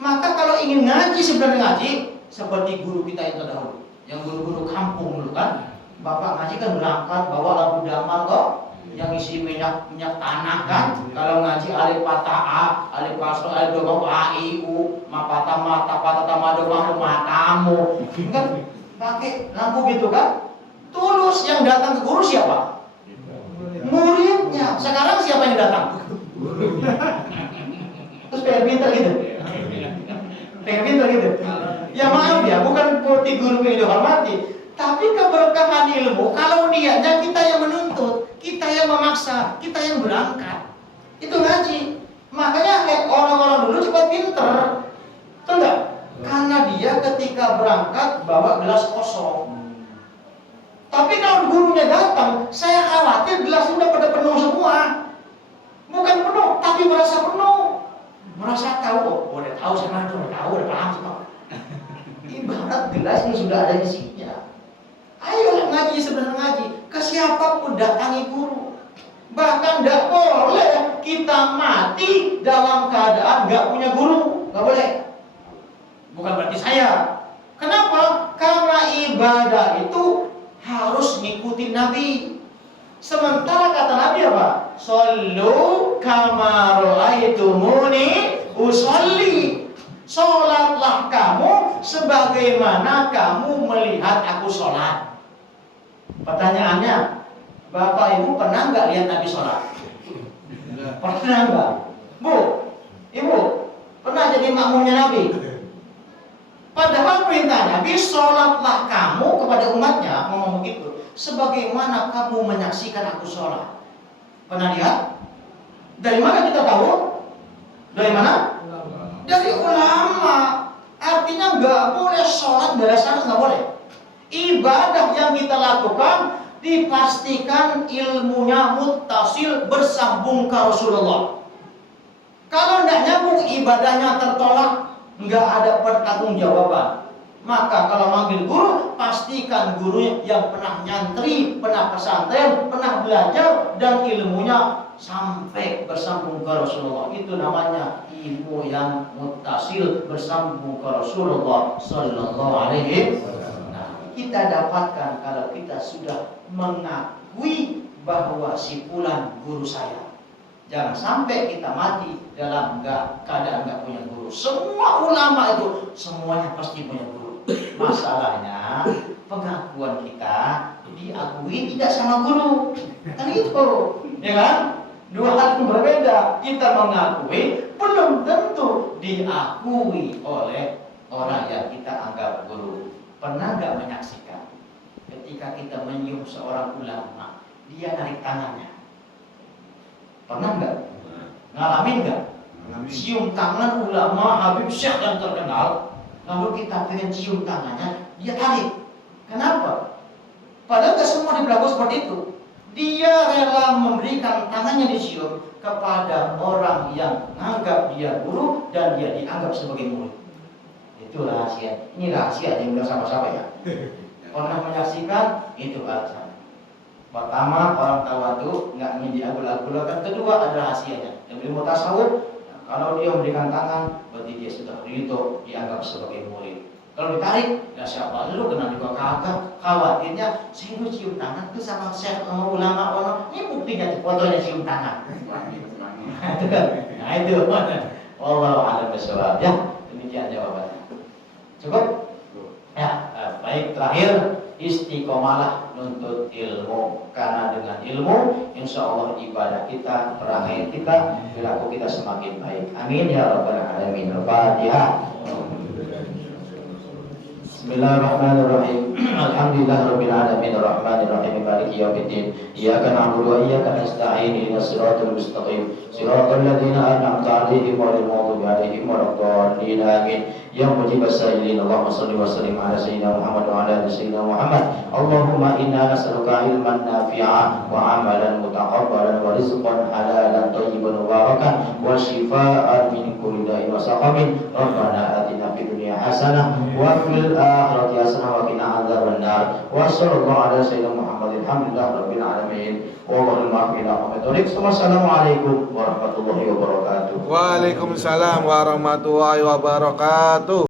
Maka kalau ingin ngaji sebenarnya ngaji seperti guru kita yang terdahulu, yang guru-guru kampung dulu kan. Bapak ngaji kan berangkat bawa lagu damal kok, yang isi minyak tanah kan. Kalau ngaji alif patah a, alif kasroh, alif domah a i u, ma patah mata patah tamado matamu. Kan pakai lampu gitu kan. Tulus, yang datang ke guru siapa? Muridnya. Sekarang siapa yang datang? Terus pengen pintar gitu. Pengen pintar gitu. Ya maaf ya, bukan seperti guru yang dihormati, tapi keberkahan ilmu kalau niatnya kita yang menuntut, kita yang memaksa, kita yang berangkat. Itu ngaji. Makanya orang-orang dulu cepat pinter. Betul enggak? Karena dia ketika berangkat bawa gelas kosong. Tapi kalau gurunya datang, saya khawatir gelasnya udah pada penuh semua. Bukan penuh, tapi merasa penuh. Merasa tahu, oh udah tahu sama itu, udah tahu, udah paham semua. Ibarat gelas yang sudah ada isinya. Ayolah ngaji sebenarnya ngaji. Ke siapapun datangi guru. Bahkan tidak boleh kita mati dalam keadaan nggak punya guru. Nggak boleh. Bukan berarti saya. Kenapa? Karena ibadah itu harus ngikutin Nabi. Sementara kata Nabi apa? Shollu kama ra'aitumuni usolli. Sholatlah kamu sebagaimana kamu melihat aku sholat. Pertanyaannya, Bapak Ibu pernah nggak lihat Nabi sholat? Pernah nggak? Bu, Ibu, pernah jadi makmumnya Nabi? Padahal perintah Nabi, sholatlah kamu kepada umatnya, ngomong begitu, sebagaimana kamu menyaksikan aku sholat. Pernah lihat? Dari mana kita tahu? Dari mana? Dari ulama. Artinya nggak boleh sholat berdasarkan, nggak boleh. Ibadah yang kita lakukan dipastikan ilmunya muttasil, bersambung ke Rasulullah. Kalau tidak nyambung, ibadahnya tertolak, nggak ada pertanggungjawaban. Maka kalau manggil guru, pastikan gurunya yang pernah nyantri, pernah pesantren, pernah belajar, dan ilmunya sampai bersambung ke Rasulullah. Itu namanya ilmu yang muttasil, bersambung ke Rasulullah Sallallahu Alaihi Wasallam. Nah, kita dapatkan kalau kita sudah mengakui bahwa si fulan guru saya. Jangan sampai kita mati dalam keadaan nggak punya guru. Semua ulama itu semuanya pasti punya guru. Masalahnya pengakuan kita diakui tidak sama guru. Kan itu, ya kan? Dua hal yang berbeda. Kita mengakui belum tentu diakui oleh orang yang kita anggap guru. Pernah nggak menyaksikan ketika kita menyium seorang ulama, dia narik tangannya? Pernah nggak? Ngalamin nggak? Cium tangan ulama Habib Syekh yang terkenal, lalu kita pengen cium tangannya, dia tarik. Kenapa? Padahal nggak semua diberlakukan seperti itu. Dia rela memberikan tangannya disium kepada orang yang menganggap dia guru dan dia dianggap sebagai murid. Itu rahasia. Ini rahasia yang bilang sama-sama ya. Pernah menyaksikan? Itu alasan. Pertama, orang tawadu nggak ingin diagul-agulkan. Kedua, ada rahasianya. Yang ilmu tasawuf, kalau dia memberikan tangan, berarti dia sudah ridho, dianggap sebagai murid. Kalau ditarik, ya siapa lu kenal juga kagak. Khawatirnya, saya lu cium tangan tuh sama syekh ulama ono. Ini buktinya tuh fotonya cium tangan. Nah itu, Allah a'lam bishawab. Ya, demikian jawabannya. Cukup? Ya, baik, terakhir istiqomalah nuntut ilmu, karena dengan ilmu insya Allah ibadah kita, perangai kita, perilaku kita semakin baik. Amin ya rabbal alamin. Al-Fatihah. Bismillahirrahmanirrahim. Alhamdulillahirabbil alamin arrahmanir rahim maliki yaumiddin. Iyyaka na'budu wa iyyaka nasta'in ihdinas siratal mustaqim siratal ladzina an'amta 'alaihim ghairil maghdubi 'alaihim waladdallin. Amin. Ya mujibas sa'ilin, Allahumma shalli wa sallim ala sayyidina Muhammad wa ala ali sayyidina Muhammad. Allahumma inna nas'aluka ilman nafi'a wa 'amalan mutaqabbalan wa rizqan halalan thayyiban mubarakan wa shifaa'an min kulli da'in wa saqamin. Rabbana atina fid dunya hasanah wa fil akhirati hasanah wa qina adzabannar. Wa sallallahu ala sayyidina Muhammadin alhamdulillahi rabbil alamin. Wallahul muwaffiq. Wassalamualaikum warahmatullahi wabarakatuh. Waalaikumsalam warahmatullahi wabarakatuh.